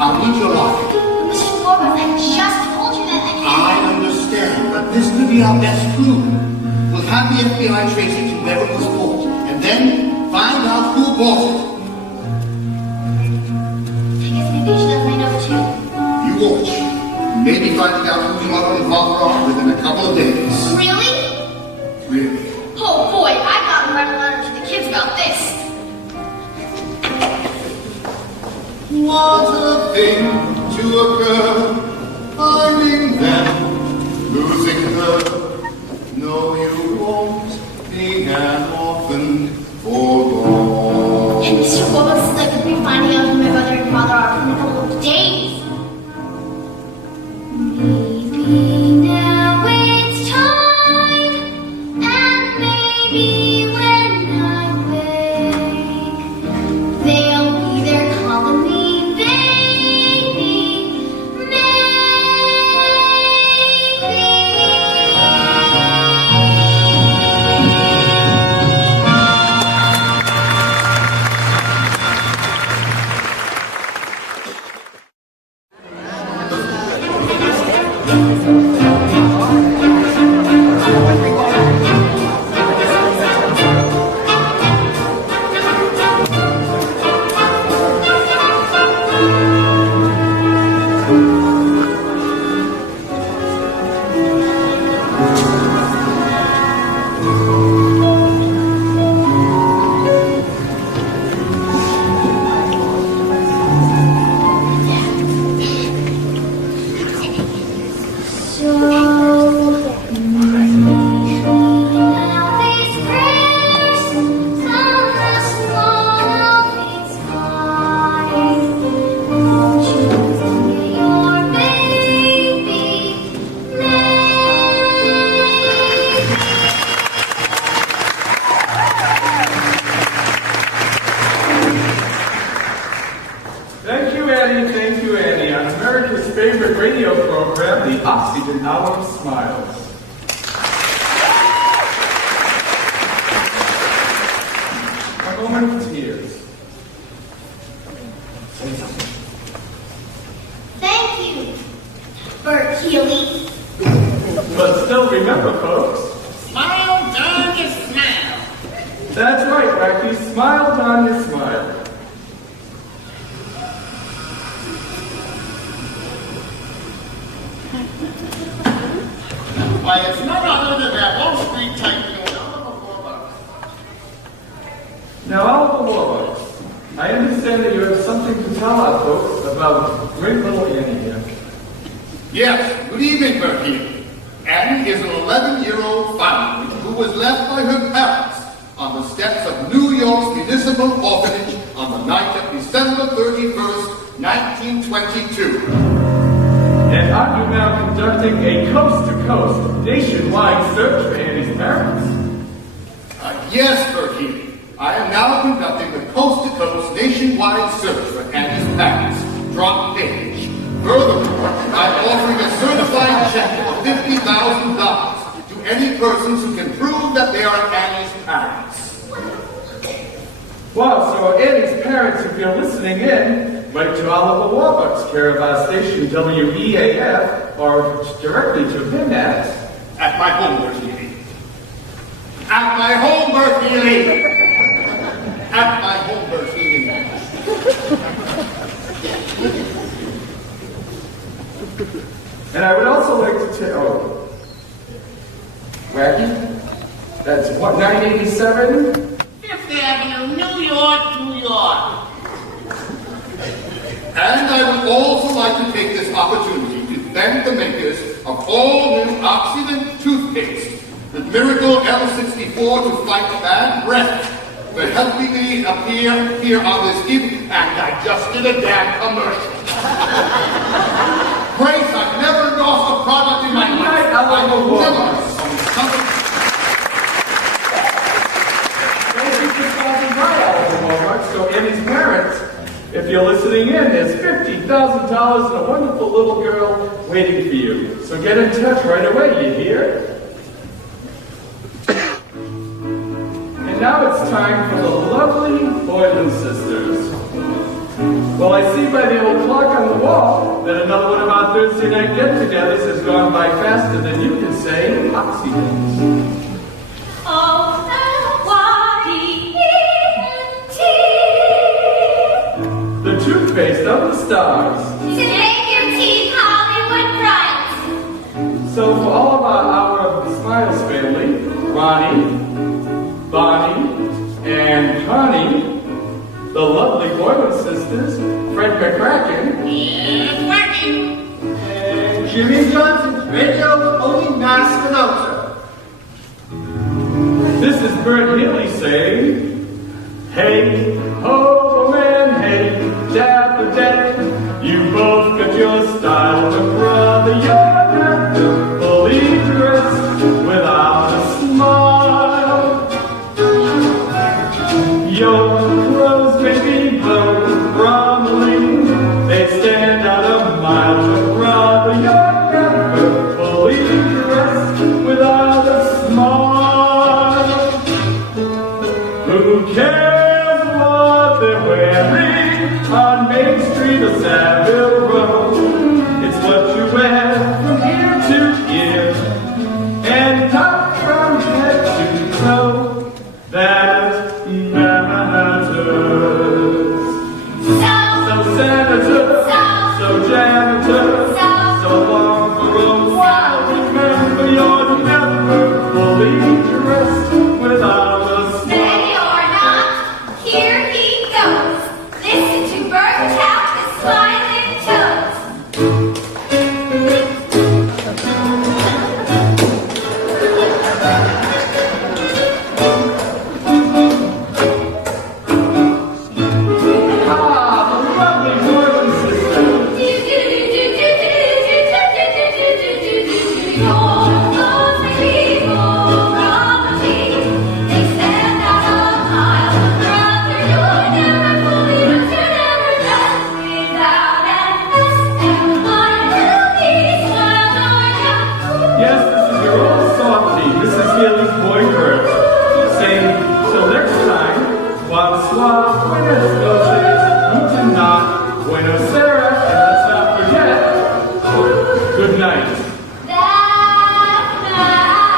I'll need your locket. Mr. Warbucks, I just told you that I understand, but this could be our best clue. We'll have the FBI trace it to where it was bought, and then find out who bought it. I guess maybe she does my number too. You watch. Maybe finding out who your mother and father are within a couple of days. Really? Really? Oh boy, I've got to write a letter to the kids about this. What a thing to occur, finding them, losing her. No, you won't be an orphan for long. And Mr. Warbucks says I could be finding out who my mother and father are in a couple of days. Maybe now it's time, and maybe when I wake, they'll be there calling me baby, Oxygen Hour of Smiles. A moment of tears. Thank you, Bert Healy. But still remember, folks, Smile down. That's right, Wacky. Smile, Tanya, smile. Why, it's none other than that Wall Street tycoon Oliver Warbucks. Now, Oliver Warbucks, I understand that you have something to tell our folks about great little Annie here. Yes, good evening, Bertie. Annie is an 11-year-old foundling who was left by her parents on the steps of New York's Municipal Orphanage on the night of December 31st, 1922. And are you now conducting a coast-to-coast nationwide search for Annie's parents? Yes, Bertie. I am now conducting the coast-to-coast nationwide search for Annie's parents. Drop page. Furthermore, I'm offering a certified check of $50,000 to any persons who can prove that they are Annie's parents. Wow, so Annie's parents, if you're listening in, write to Oliver Warbucks, care of our station WEAF, or directly to him at my home, Bertie. At my home, Bertie. At my home, Bertie. And I would also like to tell, Wacky, that's what, 987? Fifth Avenue, New York, New York. And I would also like to take this opportunity to thank the makers of all new Oxidant toothpaste, the Miracle L64 to fight bad breath, for helping me appear here on this evening. And I just did a damn commercial. Grace, I've never lost a product in my life. I've never. Thank you for stopping by, Oliver Warbucks. So Annie's parents, if you're listening in, there's $50,000 and a wonderful little girl waiting for you. So get in touch right away, you hear? And now it's time for the lovely Boylan sisters. Well, I see by the old clock on the wall that another one of our Thursday night get-togethers has gone by faster than you can say oxygens. The toothpaste of the stars. To make your teeth Hollywood bright. So for all of our Smiles family, Ronnie, Bonnie, and Connie, the lovely Boylan sisters, Fred McCracken, And Jimmy Johnson, radio's only masked announcer. this is Bert Healy saying, hey, ho, man, hey, Dapper Dan, you both got your style, but brother, you're not fully dressed without a smile. Your clothes may be both rumbling, they stand out a mile, but brother, you're never fully dressed without a smile. Who cares what they're wearing on Main Street or Savile Row? It's what you wear from ear to ear and top from head to toe that matters. So senator, so janitor, so long for a while. Remember, you're never fully dressed without a smile. Ready or not, here he goes. Listen to Bert tap his smiling toes. Yes, this is your old softy, Mrs. Healy's boyfriend, saying, till next time, bonsoir, buenas noches, guten Nacht, buenos Aires, and let's not forget, good night. That matters.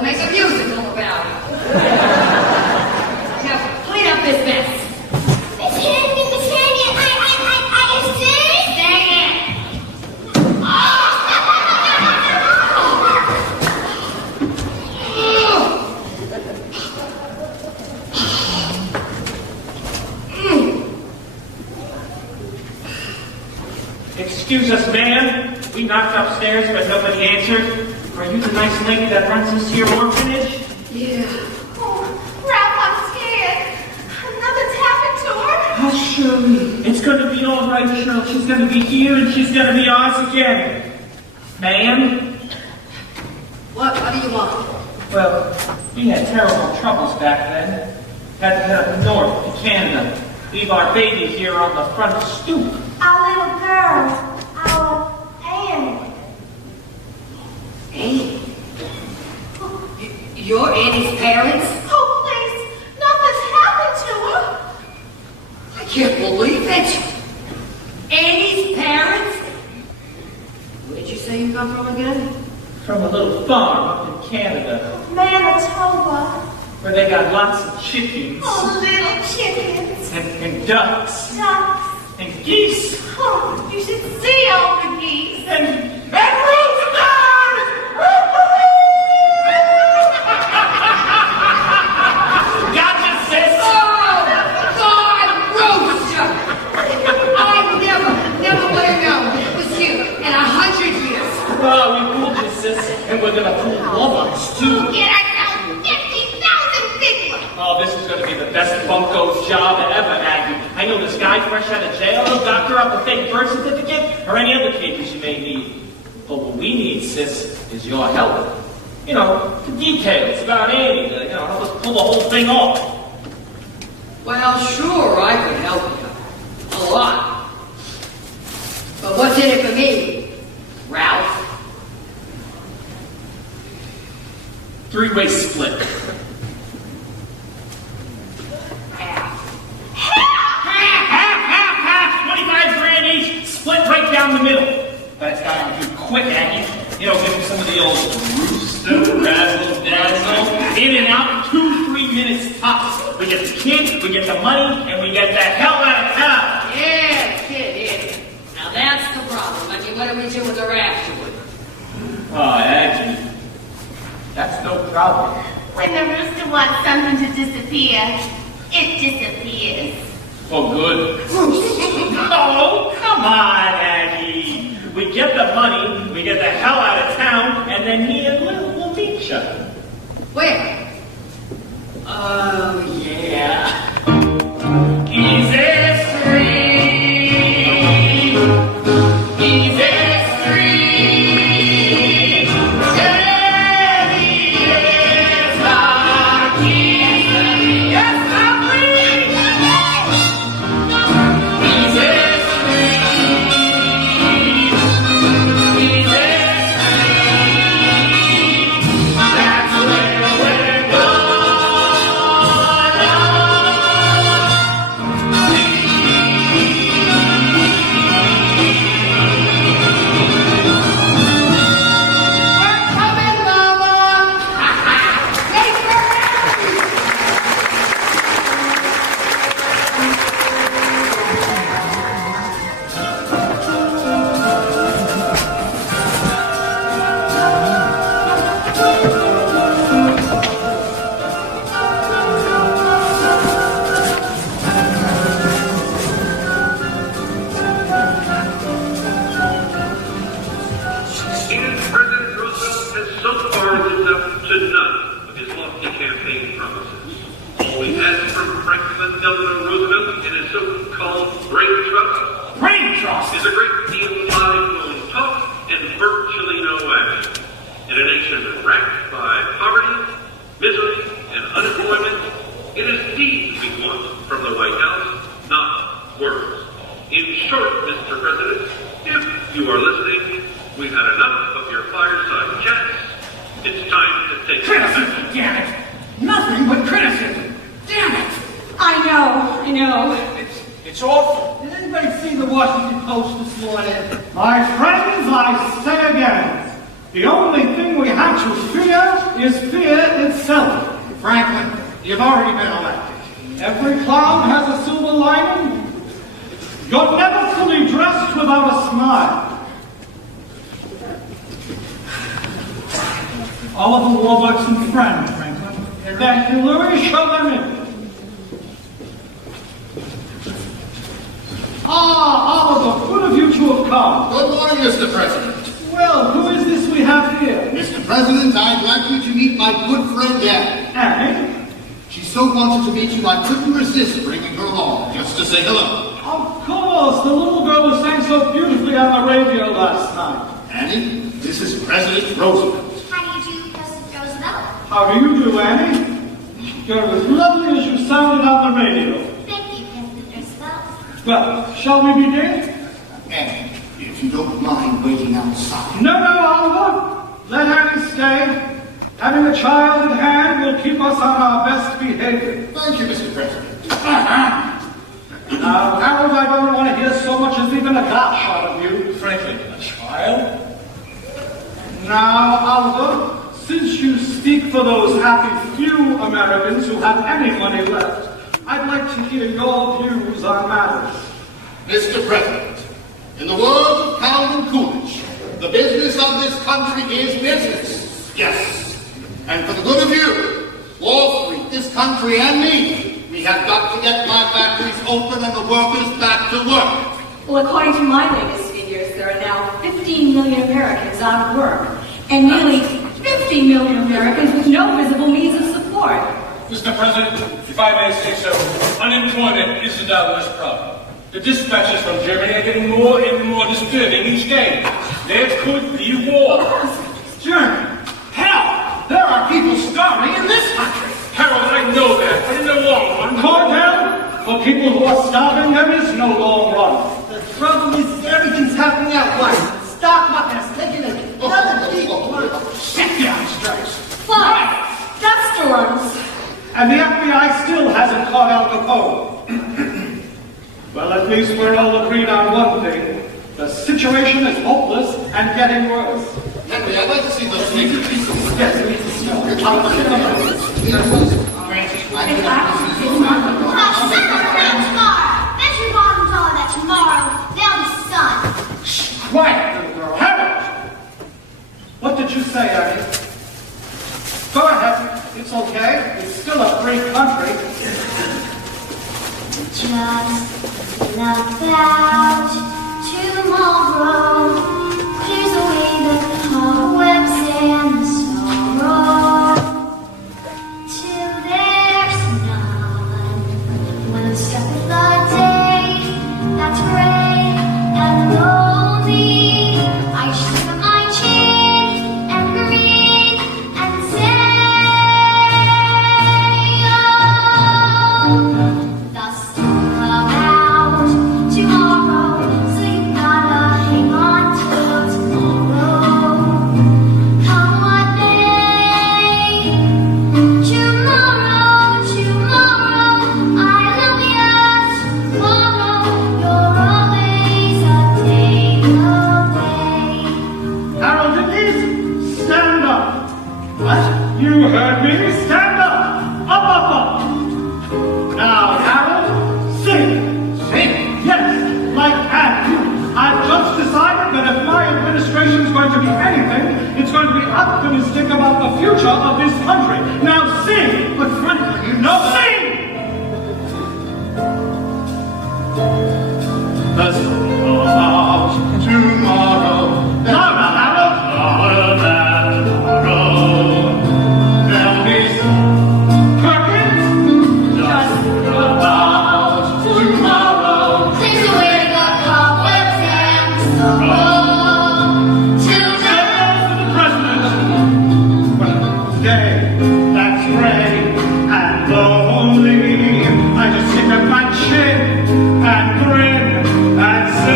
They'll make a musical about it. Now, clean up this mess. Miss Hannigan, I assist. Stay in. Excuse us, ma'am. We knocked upstairs, but nobody answered. Are you the nice lady that runs this here orphanage? Yeah. Oh, Ralph, I'm scared. Nothing's happened to her. Oh, Shirley. It's going to be all right, Shirley. She's going to be here, and she's going to be ours again. Ma'am? What do you want? Well, we had terrible troubles back then. Had to head up north to Canada. Leave our baby here on the front stoop. Our little girl, our Annie. Annie? You're Annie's parents? Oh, please. Nothing's happened to her. I can't believe it. Annie's parents? Where'd you say you come from again? From a little farm up in Canada, Manitoba. where they got lots of chickens, Oh, little chickens. and ducks, Ducks. and geese, Oh, you should see all the geese. and roosters! Gotcha, sis! Oh, God, Rooster! I never would have known it was you in 100 years. Oh, we fooled you, sis, and we're gonna fool Walmarts, too. Get us out 50,000 people. Oh, this is gonna be the best bunko job ever, Aggie. I know this guy fresh out of jail, he'll doctor up a fake birth certificate, or any other papers you may need. But what we need, sis, is your help. You know, the details about Annie, to, help us pull the whole thing off. Well, sure, I could help you. A lot. But what's in it for me, Ralph? Three-way split. Half. Half, 25 grand each, split right down the middle. But it's gotta be quick, Aggie. Give him some of the old rooster, razzle, dazzle, in and out, 2-3 minutes tops. We get the kid, we get the money, and we get the hell out of town. Yeah, kid, yeah. Now that's the problem. I mean, what do we do with her afterward? Oh, Aggie, that's no problem. When the rooster wants something to disappear, it disappears. Oh, good. Oh, come on, Aggie. We get the money, we get the hell out of town, and then me and Lil will meet you. Where? Oh, yeah. Easy street, easy street, steady is our key. Yes, I'm free. Easy street, easy street, that's where we're going. And President Roosevelt has so far lived up to none of his lofty campaign promises. All he has from Franklin Delano Roosevelt in his so-called brain trust Brain trust! is a great deal of high-flown talk and virtually no action. In a nation racked by poverty, misery, and unemployment, it is deeds we want from the White House, not words. In short, Mr. President, if you are listening, we've had enough of your fireside chats. It's time to take Criticism, damn it! Nothing but criticism! Damn it! I know. It's awful. Did anybody see the Washington Post this morning? My friends, I say again, The only thing we have to fear is fear itself. Franklin, you've already been elected. Every cloud has a silver lining. You're never fully dressed without a smile. Oliver Warbucks and friend, Franklin. Thank you, Louis. Show them in. Oliver, good of you to have come. Good morning, Mr. President. Well, who is this we have here? Mr. President, I'd like you to meet my good friend Annie. Annie? She so wanted to meet you, I couldn't resist bringing her along, just to say hello. Of course, the little girl who sang so beautifully on the radio last night. Annie, this is President Roosevelt. How do you do, President Roosevelt? How do you do, Annie? You're as lovely as you sounded on the radio. Thank you, President Roosevelt. Well, shall we begin? Annie, if you don't mind waiting outside. No, Oliver. Let Annie stay. Having a child at hand will keep us on our best behavior. Thank you, Mr. President. Now, Harold, I don't want to hear so much as even a gush out of you. Frankly, a child? Now, Oliver, since you speak for those happy few Americans who have any money left, I'd like to hear your views on matters. Mr. President, in the words of Calvin Coolidge, the business of this country is business. Yes. And for the good of you, Wall Street, this country, and me, we have got to get my factories open and the workers back to work. Well, according to my latest figures, there are now 15 million Americans out of work, and nearly 50 million Americans with no visible means of support. Mr. President, if I may say so, unemployment is the Douglas problem. The dispatches from Germany are getting more and more disturbing each day. There could be war. Germany? Hell! There are people starving in this country. Harold, I know that, but in the long run... Cordell, for people who are starving, there is no long run. The trouble is everything's happening at once. Stock market has taken another big plunge. Shutdown strikes. Fine. Dust storms. And the FBI still hasn't caught Al Capone. Well, at least we're all agreed on one thing. The situation is hopeless and getting worse. Henry, I'd like to see those naked people. Yes, we need to see. Venture bottoms all that tomorrow. There'll be sun. Quiet, little girl. Harold! What did you say, Annie? Go ahead. It's okay. It's still a free country. Just about tomorrow clears away the cobwebs and the sorrow till there's none. When I'm stuck with the day that's gray and lonely, I shake up my chin and grin and say, oh. Thus about tomorrow, so you gotta hang on till tomorrow. Come what may, tomorrow, I love you. Tomorrow, you're always a day away. Harold, it is. Stand up. What? You heard me. Stand up. Up. Now, Harold, sing. Sing? Yes, like Annie. I've just decided that if my administration's going to be anything, it's going to be optimistic about the future of this country. Now sing. But Franklin, you know that. Sing! The song of tomorrow. Louder, Harold. Louder than tomorrow. There'll be Perkins. Just about tomorrow. Clears away the cobwebs and the sorrow till Thanks to the president. Well, today, that's gray and lonely. I just sit up my chin and grin and say,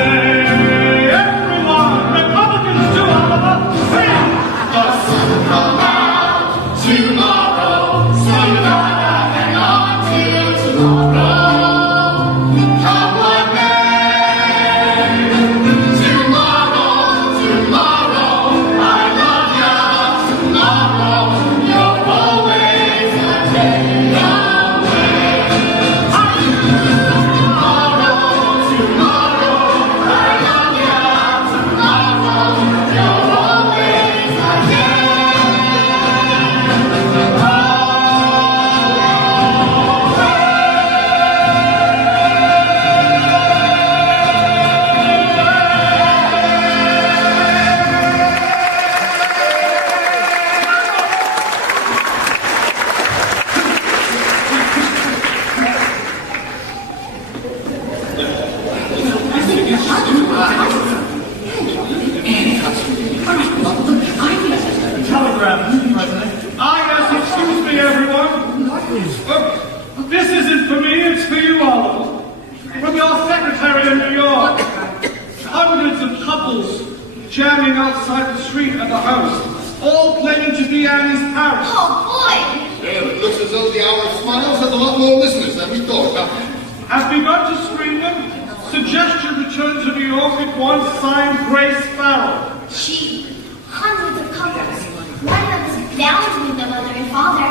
Telegram, President. Yes, excuse me, everyone. This isn't for me, it's for you all. From your secretary in New York. Hundreds of couples jamming outside the street at the house, all claiming to be Annie's parents. Oh, boy! Well, it looks as though the Hour of Smiles has a lot more listeners than we thought. Has begun to screen them. Suggestion return to New York at once, signed Grace Farrell. Gee, hundreds of couples. One of them is bound to be the mother and father.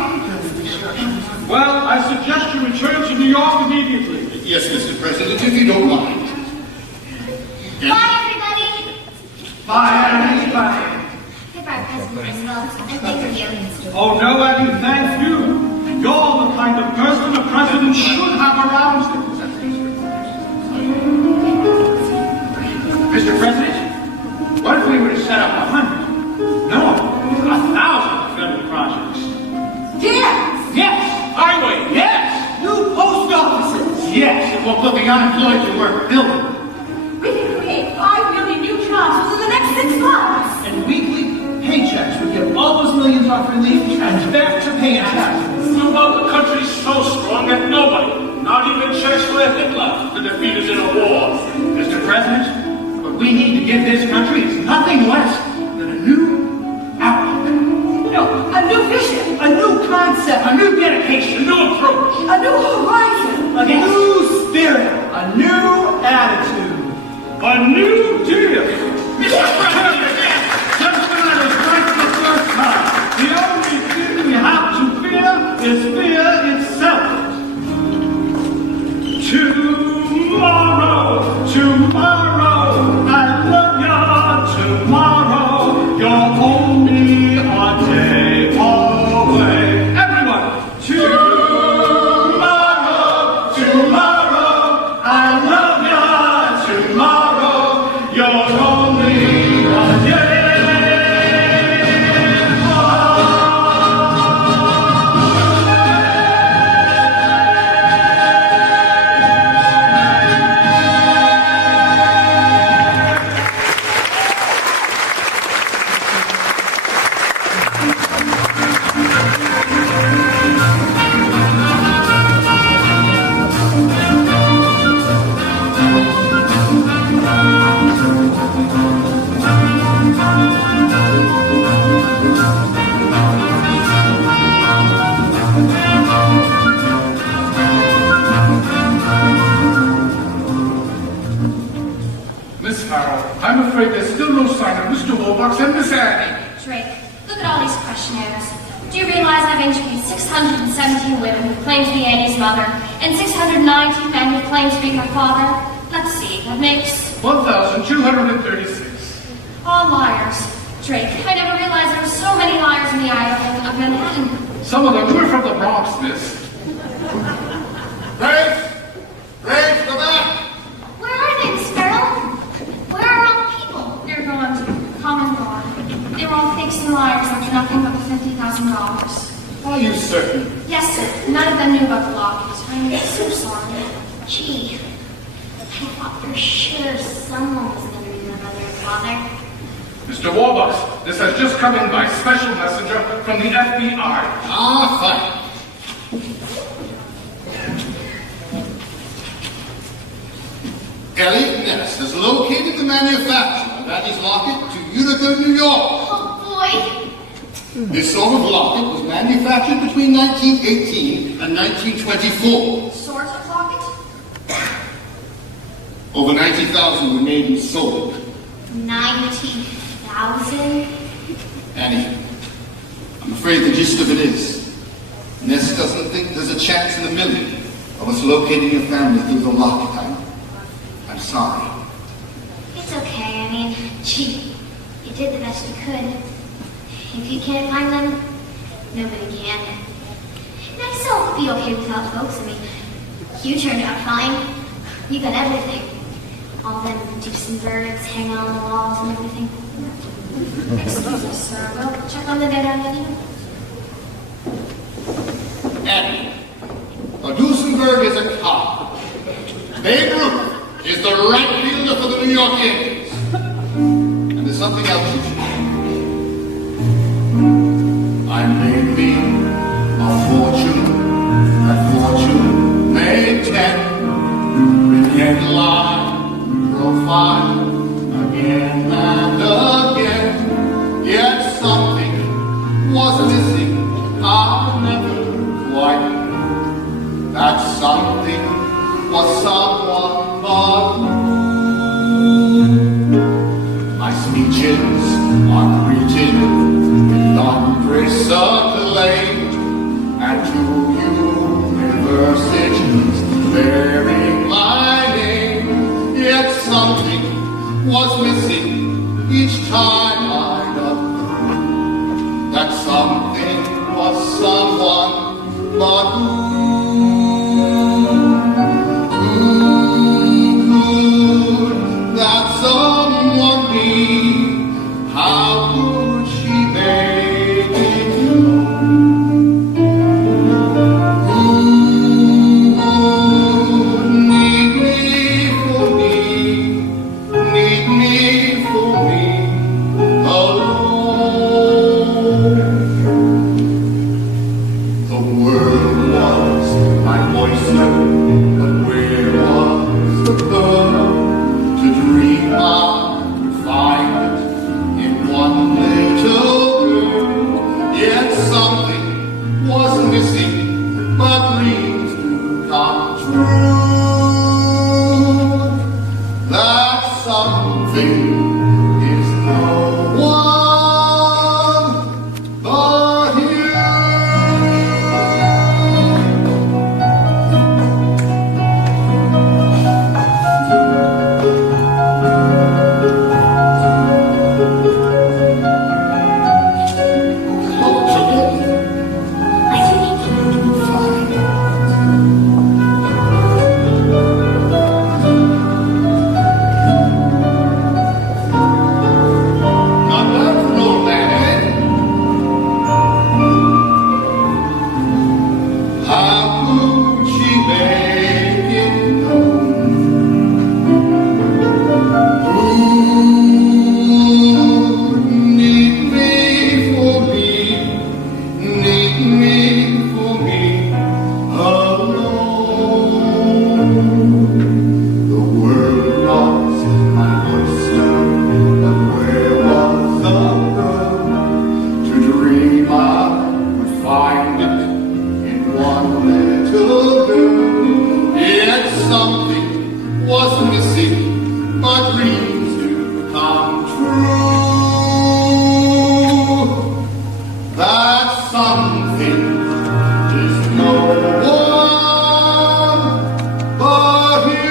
Well, I suggest you return to New York immediately. Yes, Mr. President, if you don't mind. Bye, everybody! Bye, Annie. Bye. Goodbye, President Roosevelt, and thank you. Oh, no, Annie, thank you. You're the kind of person a president should have around him. Mr. President, what if we were to set up 100? No, 1,000 federal projects. Yes! Yes! Highway! Yes! New post offices! Yes, and we'll put the unemployed to work building. We can create 5 million new jobs within the next 6 months. And weekly paychecks would give all those millions off relief and back to paying taxes. How about the country's so strong that nobody, not even checks for a Hitler, could defeat us in a war? Mr. President, what we need to give this country is nothing less than a new outlook. No, a new vision, A new concept, A new dedication, A new approach. a new horizon. a new spirit, a new attitude. A new deal. Mr. President, gentlemen, I was right the first time. The only thing we have to fear is fear itself. Tomorrow, I love ya. Tomorrow, you're only a day away. Everyone, tomorrow, I love ya. Tomorrow, you're only a day away. Miss Farrell, I'm afraid there's still no sign of Mr. Warbucks and Miss Annie. Drake, look at all these questionnaires. Do you realize I've interviewed 617 women who claim to be Annie's mother and 619 men who claim to be her father? Let's see, that makes 1,236. all liars. Drake, I never realized there were so many liars in the Idaho of Manhattan. Some of them were from the Bronx, miss. Grace! Grace, come back! Where are they, Miss Farrell? Where are all the people? They're going to common law. They were all fakes and liars after nothing but the $50,000. Are you certain? Yes, sir. None of them knew about the locket. I'm so sorry. Gee, I thought for sure someone was going to be my mother and father. Mr. Warbucks, this has just come in by special messenger from the FBI. Ah, fine. Elliot Ness has located the manufacturer of Annie's locket to Utica, New York. Oh, boy. This sort of locket was manufactured between 1918 and 1924. Sort of locket? Over 90,000 were made and sold. 90,000? Annie, I'm afraid the gist of it is, Ness doesn't think there's a chance in a million of us locating your family through the locket. I'm sorry. It's okay. I mean, gee, you did the best you could. If you can't find them, nobody can. And I still hope you'll be okay without folks. I mean, you turned out fine. You got everything. All them Duesenbergs hanging on the walls and everything. Excuse me, sir. We'll check on the dead end. Annie, a Duesenberg is a car. Babe Ruth is the right fielder for the New York Yankees. And there's something else you should know. I may be a fortune, that fortune may tend, begin line, profile, again and again. Yet something was missing, I never quite knew. That something was someone but you. My speeches are greeted with thunderous acclaim, and to universities bearing my name. Yet something was missing each time I got through. That something was someone but who could that someone be? How could she make it known? Who would need me for me, need me for me alone? The world was my oyster, but where was the pearl? To dream I would find it in one little girl. Yet something was missing, but dreams do come true. That something is no one but you. Not bad for an old man, eh? How could she make it known? Who need me for me, need me for me alone? The world was my oyster, but where was the pearl? To dream I would find it in one little girl. Yet something was missing, but dreams do come true. That something is no one but you.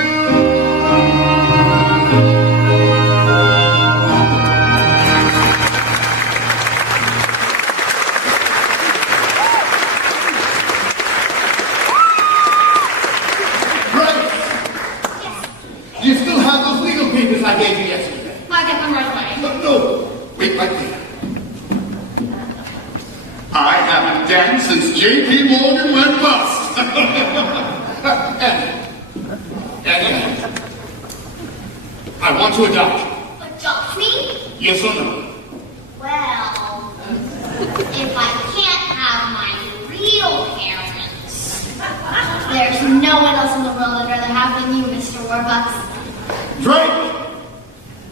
Right. Do you still have those legal papers I gave you yesterday? I'll get them right away. No. Wait right there. I haven't danced since J.P. Morgan went bust. Annie, I want to adopt you. Adopt me? Yes or no? Well, if I can't have my real parents, there's no one else in the world I'd rather have than you, Mr. Warbucks. Drake,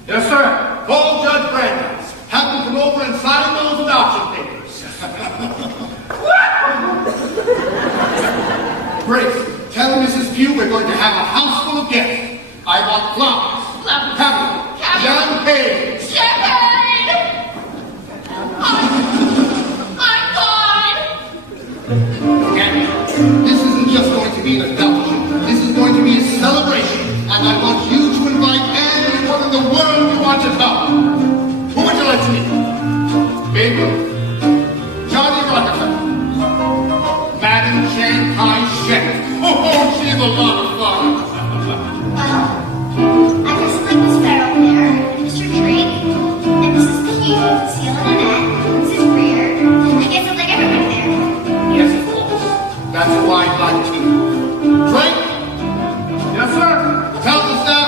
Yes, sir. call Judge Brandeis. Have him come over and sign those adoption papers. Grace, tell Mrs. Pugh we're going to have a house full of guests. I want flowers, champagne. Champagne! I'm fine! And this isn't just going to be an adoption. This is going to be a celebration. And I want you to invite anyone in the world you want to come. Who would you like to meet? Babe Ruth, Johnny Rockefeller, Madam Shanghai Shek. Oh, she's a lot of fun. Well, I guess like Miss Farrell there, and Mr. Drake, and Mrs. Pugh, Seal and Annette, Mrs. Greer. I guess I'd like everybody there. Yes, of course. That's who I'd like to. Drake, Yes, sir. tell the staff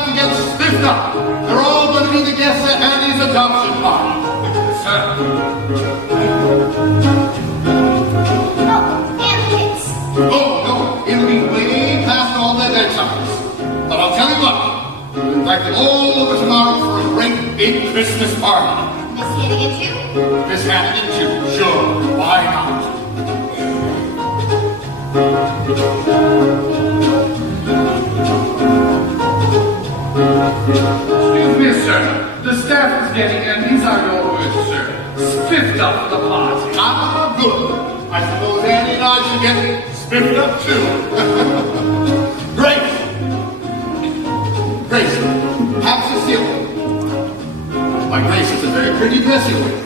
invite them all over tomorrow for a great big Christmas party. Miss Hannigan too? Miss Hannigan too, sure, why not? Excuse me, sir. The staff is getting, and these are your words, sir, spiffed up for the party. Ah, good. I suppose Annie and I should get spiffed up too. Grace! Grace, have Cecile. My Grace, it's a very pretty dress you're wearing.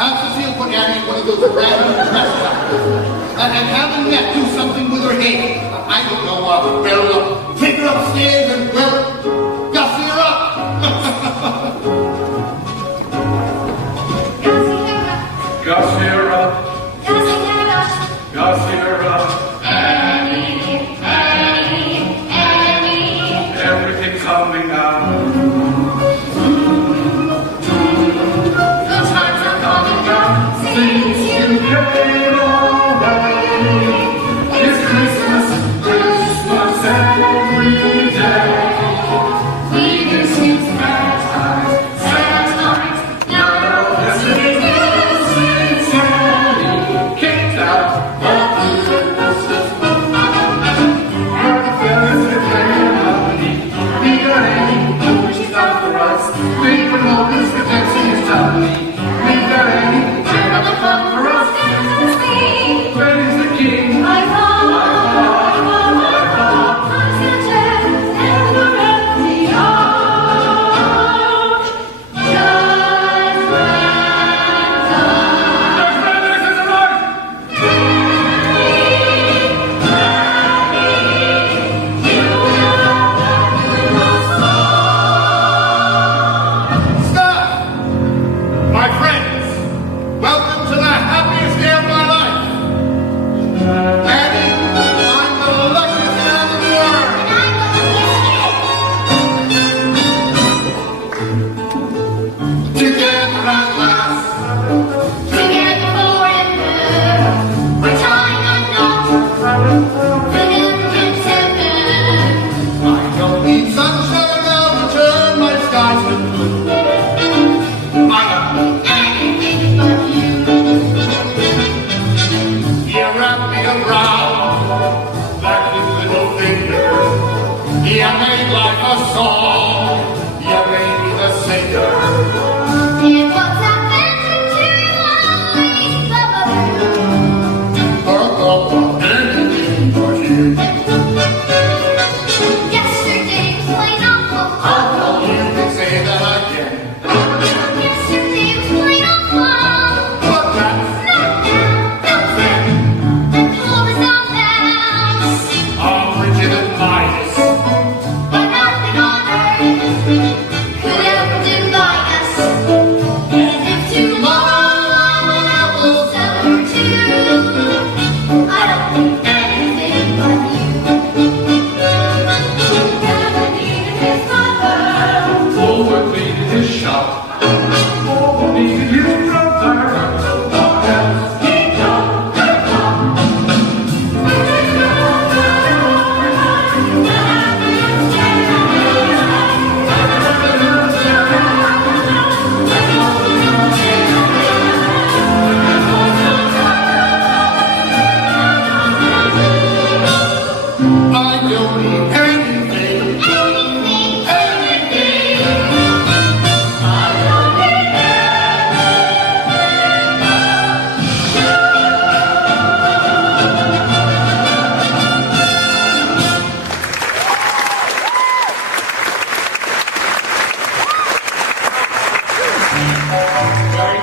Have Cecile put Annie in one of those random dresses. And have Annette do something with her hair. I don't know, well, take her upstairs and, well, gussy her up. Gussy her up. Gussy her up. Annie, Annie, Annie. Everything's coming out. The times are coming up since you came away. It's Christmas, Christmas every day. We miss you sad times, sad times. Now Yes, it is. Since Annie kicked out.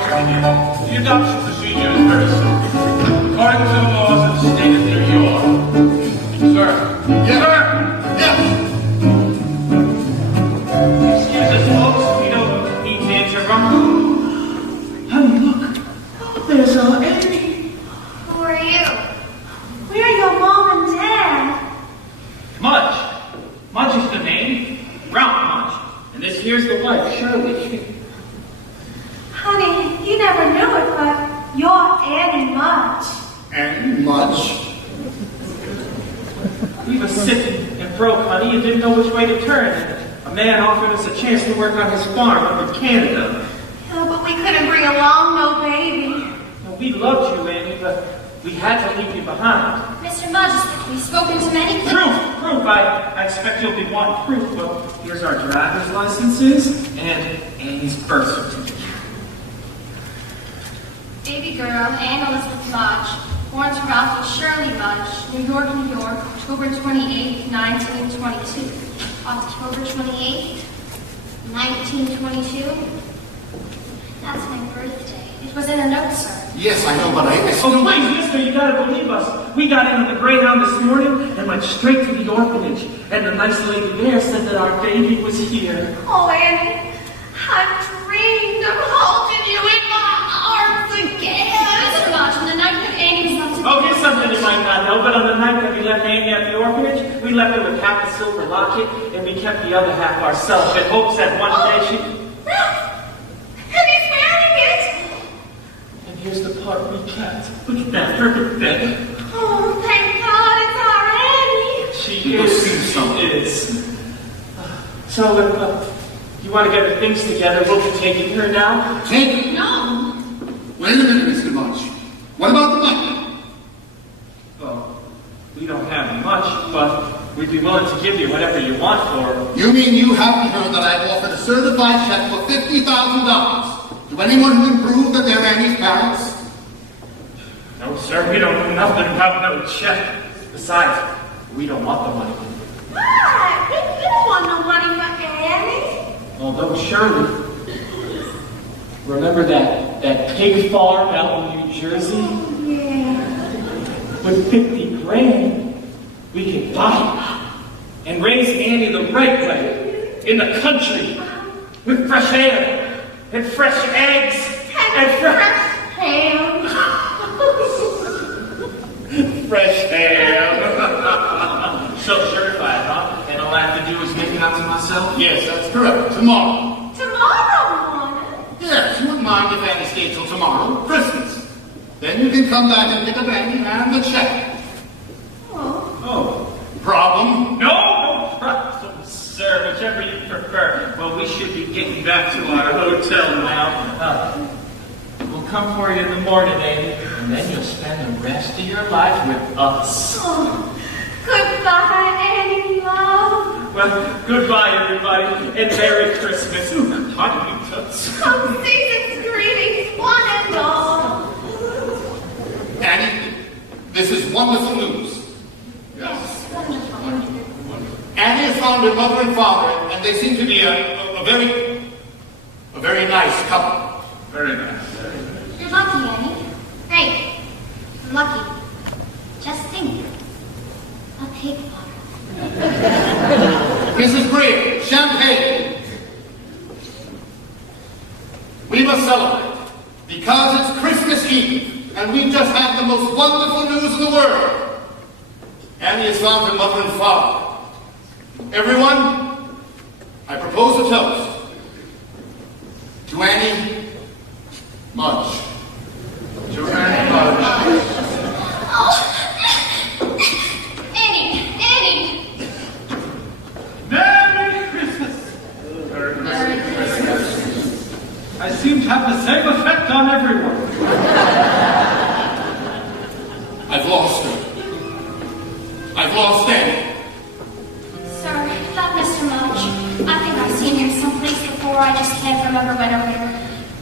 The adoption procedure is very simple. According to the laws of the state of New York. Sir. Yes. Sir. Yes. Excuse us, folks. We don't need to interrupt. Honey, look. There's Annie. Who are you? Where are your mom and dad? Mudge. Mudge is the name. Ralph Mudge. And this here's the wife, Shirley. Honey, you never knew it, but you're Annie Mudge. And much. We were sitting and broke, honey, and didn't know which way to turn. A A man offered us a chance to work on his farm up in Canada. Oh, but we couldn't bring along no baby. Well, we loved you, Annie, but we had to leave you behind. Mr. Mudge, we've spoken to many people. Proof! I expect you'll be wanting proof. Well, here's our driver's licenses and Annie's birth certificate. Baby girl, Anne Elizabeth Mudge, born to Ralph and Shirley Mudge, New York, New York, October 28, 1922. October 28, 1922? That's my birthday. It was in a note, sir. Yes, I know, but I Oh, please, mister, you gotta believe us. We got in on the Greyhound this morning and went straight to the orphanage. And the nice lady there said that our baby was here. Oh, Annie, I've dreamed of holding you in my arms again. Mr. Mudge, on the night that Annie was left to Oh, here's something you might not know, but on the night that we left Annie at the orphanage, we left her with half a silver locket, and we kept the other half ourselves in hopes that one day she... And he's wearing it. And here's the part we kept. Look at that perfect thing. Oh, thank God it's our Annie. She is. So, you want to get the things together, we'll be taking her now? Take it. No. Wait a minute, Mr. Mudge. What about the money? Well, we don't have much, but we'd be willing to give you whatever you want for her. You mean you haven't heard that I offered a certified check for $50,000 to anyone who can prove that they're Annie's parents? No, sir, we don't know nothing about no check. Besides, we don't want the money. What? We don't want no money for Annie. Although, Shirley, remember that pig farm out in New Jersey? Yeah. With 50 grand, we could buy it and raise Annie the right way, in the country, with fresh air and fresh eggs and fresh ham. fresh ham. So certified, huh? And all I have to do is make it out to myself? Yes, that's correct. Tomorrow. Tomorrow morning. Yes, you wouldn't mind if Annie stayed till tomorrow, Christmas. Then you can come back and pick up Annie and the check. Oh. Problem? No problem, sir. Whichever you prefer. Well, we should be getting back to our hotel now. We'll come for you in the morning, Annie, and then you'll spend the rest of your life with us. Oh, goodbye, Annie, love. Well, goodbye, everybody, and Merry Christmas. Ooh, hot new toots. Oh, season's greetings, one and all. Annie, this is wonderful news. Yes, wonderful. Annie has found her mother and father, and they seem to be a very nice couple. Very nice. You're lucky, Annie. Great. I'm lucky. Just think. A pig farm. Mrs. Greer, champagne. We must celebrate because it's Christmas Eve, and we just had the most wonderful news in the world. Annie has found her mother and father. Everyone, I propose a toast to Annie Mudge. To Annie Mudge. Annie! Merry Christmas! Merry Christmas. I seem to have the same effect on everyone. I've lost her. I've lost Annie. Sir, not Mr. Mudge. I think I've seen him someplace before. I just can't remember when or where.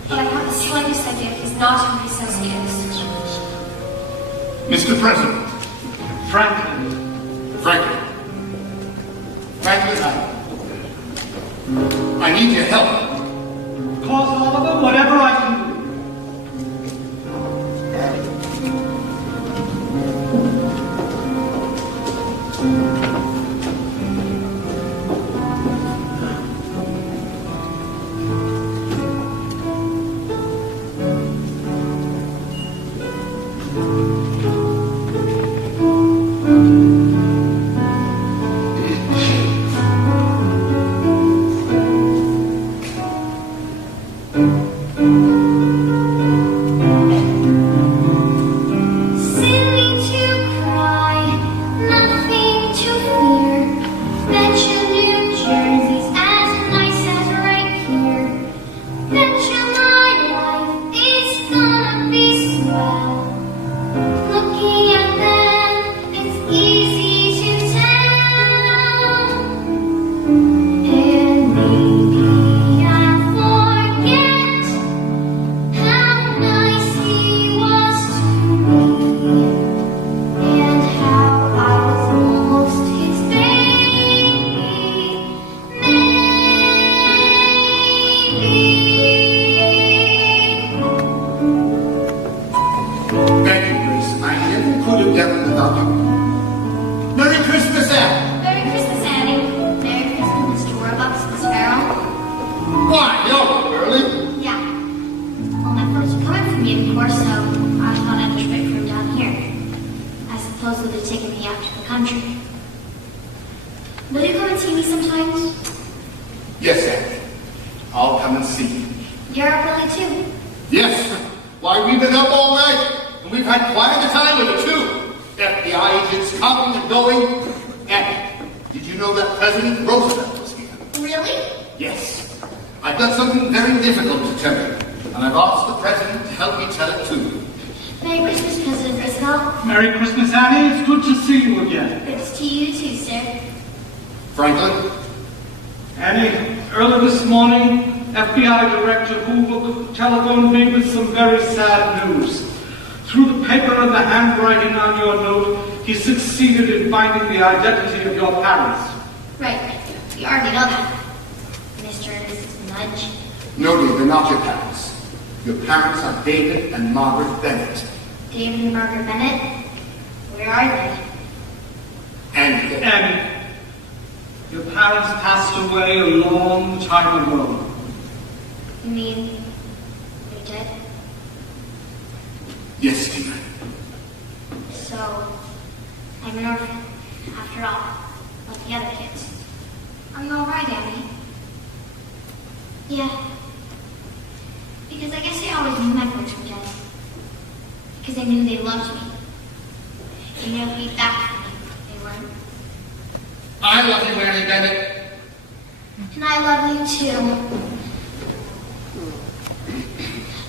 But I have the slightest idea he's not who he says he is. Mr. President. Franklin. Franklin, I need your help. Cause all of them, whatever I can do. Yes, Andy. I'll come and see you. You're up early too. Yes. Why, we've been up all night, and we've had quite a time with it, too. FBI agents coming and going. And did you know that President Roosevelt was here? Really? Yes. I've got something very difficult to tell you, and I've asked the President to help me tell it to you. Merry Christmas, President Roosevelt. Merry Christmas, Annie. It's good to see you again. It's to you too, sir. Franklin? Annie, early this morning, FBI Director Hoover telephoned me with some very sad news. Through the paper and the handwriting on your note, he succeeded in finding the identity of your parents. Right. We already know that. Mr. and Mrs. Mudge. No, dear, they're not your parents. Your parents are David and Margaret Bennett. David and Margaret Bennett. Where are they? And Annie, your parents passed away a long time ago. You mean they're dead? yes, dear. So, I'm an orphan, after all, like the other kids. Are you alright, Annie? Yeah. Because I guess I always knew my folks were dead. Because I knew they loved me. They never beat back for me. They weren't. I love you, Annie Bennett. And I love you too.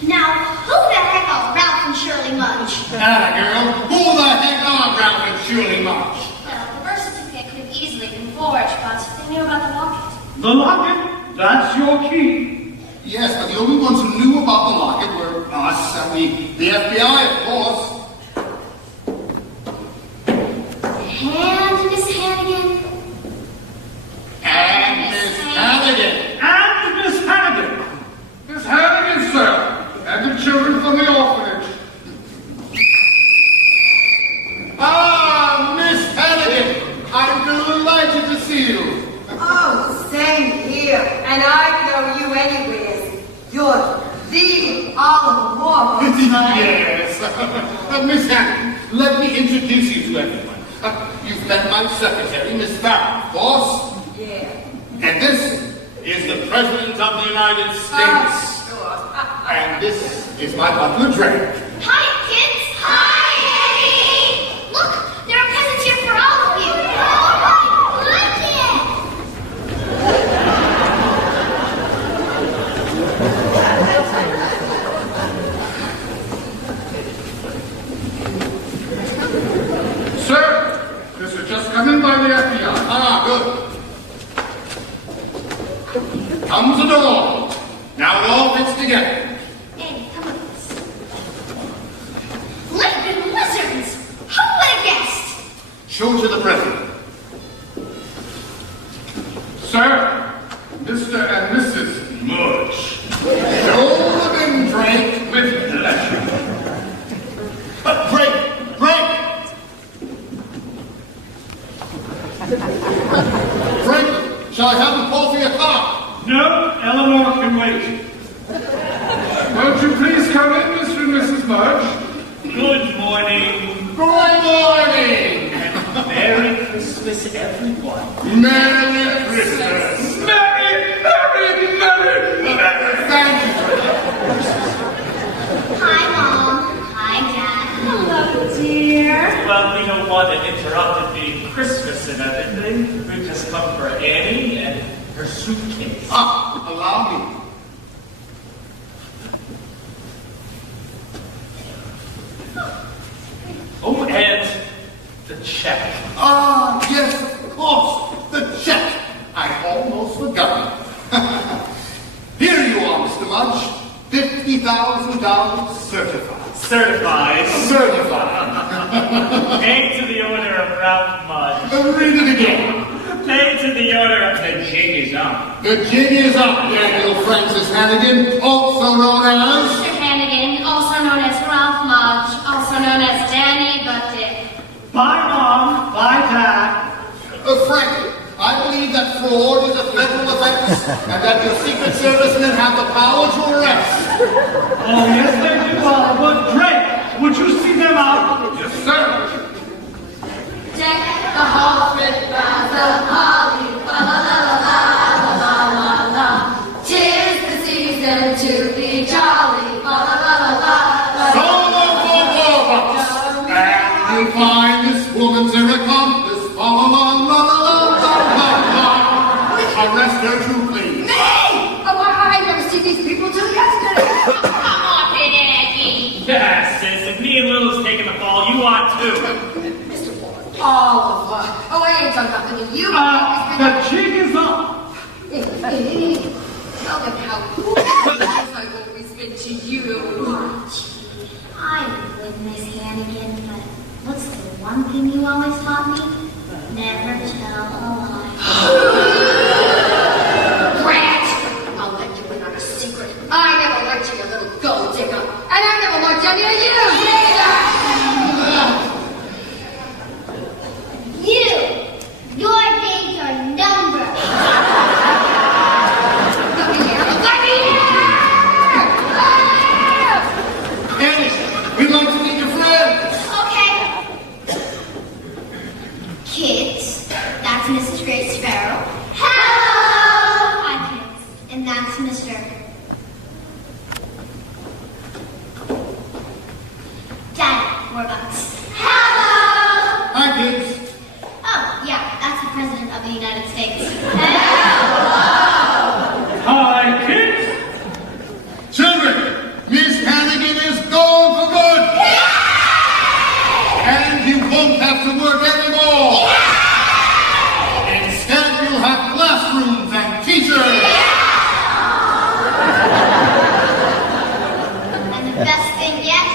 Now, who the heck are Ralph and Shirley Mudge? Atta girl, who the heck are Ralph and Shirley Mudge? Well, the birth certificate could have easily been forged, but they knew about the locket. The locket? That's your key. Yes, but the only ones who knew about the locket were us and the FBI, of course. And Miss Hannigan. And Miss Hannigan. And Miss Hannigan. Miss Hannigan, sir. And the children from the orphanage. Ah, Miss Hannigan. I'm delighted to see you. Oh, same here. And I'd know you anyways. You're the Oliver Warburton, right? Yes. Miss Hannigan, let me introduce you to everyone. You've met my secretary, Miss Farrell, of course. Yeah. And this is the President of the United States. And this is my butler, Drake. Hi, kids. Hi, Eddie. Look, there are presents here for all of you. Oh, my goodness. Sir, this has just come in by the FBI. Ah, good. Comes the door. Now it all fits together. Eddie, come with us. Living lizards. Who would have guessed? Show to the President. Sir, Mr. and Mrs. Mudge. Show them in, Drake. With pleasure. Drake! Drake, shall I have them call for your car? No, Eleanor can wait. Won't you please come in, Mr. and Mrs. Mudge? Good morning. Good morning! Merry Christmas, everyone. Merry Christmas! Merry, merry, merry, merry. Thank you, Drake. Hi, Mom. Hi, Dad. Hello, dear. Well, we don't want to interrupt it being Christmas and everything. We've just come for Annie and her suitcase. Ah, allow me. Oh, and the check. Ah, yes, of course, the check. I almost forgot. Here you are, Mr. Mudge. $50,000 certified. Certified. Certified. Paid to the owner of Ralph Mudge. Read it again. Paid to the owner of The Jig Is Up. The jig is up, Daniel Francis Hannigan, also known as... Mr. Hannigan, also known as Ralph Mudge, also known as Danny Bucket. Bye, Mom. Bye, Dad. Frankly, I believe that fraud is a federal offense and that your Secret Servicemen have the power to arrest. Oh, yes, they do, Oliver. Drake, would you see them out? Yes, sir. Deck the halls with boughs of holly, fa la la la la la la la. and their accomplice fall along, la la la la la la. Arrest her too, please. Me! Oh, I never seen these people till yesterday. Come on, Big Aggie. Yeah, sis, if me and Little's taking the fall, you ought to. Mr. Wallace, Oliver. Oh, I ain't done nothing to you. The jig is up. Tell them how cool I've always been to you. I'm with Miss Hannigan, but what's the one thing you always taught me? Never tell a lie. Brat! I'll let you in on a secret. I never liked you, you little gold digger. And I never liked any of you either! Your days are numbered. Let me hear! Let me hear! Annie, we'd like to meet your friends. Okay. Kids, that's Mrs. Grace Sparrow. Hello! Hi, kids. And that's Mr. Daddy Warbucks. Hello! Hi, kids. Oh, yeah, that's the President of the United States. Hi, kids. Children, Miss Hannigan is gone for good. And you won't have to work anymore. Instead, you'll have classrooms and teachers. And the best thing yet,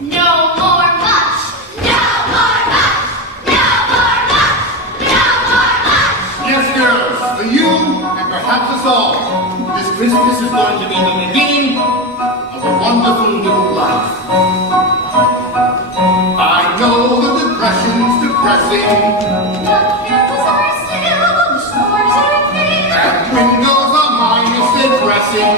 no more much! No more much! No more much! No more much! Yes, girls, for you and perhaps us all, this Christmas is going to be the beginning of a wonderful new life. I know the depression's depressing, The candles are still, the stores are clear. and windows are mindlessly dressing,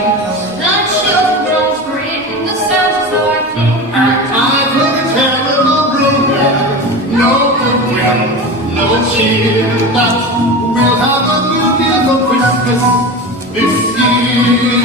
The children's grin, the stars are clear. and I've heard a terrible rumor, no goodwill, no cheer, but we'll have a new deal for Christmas this year.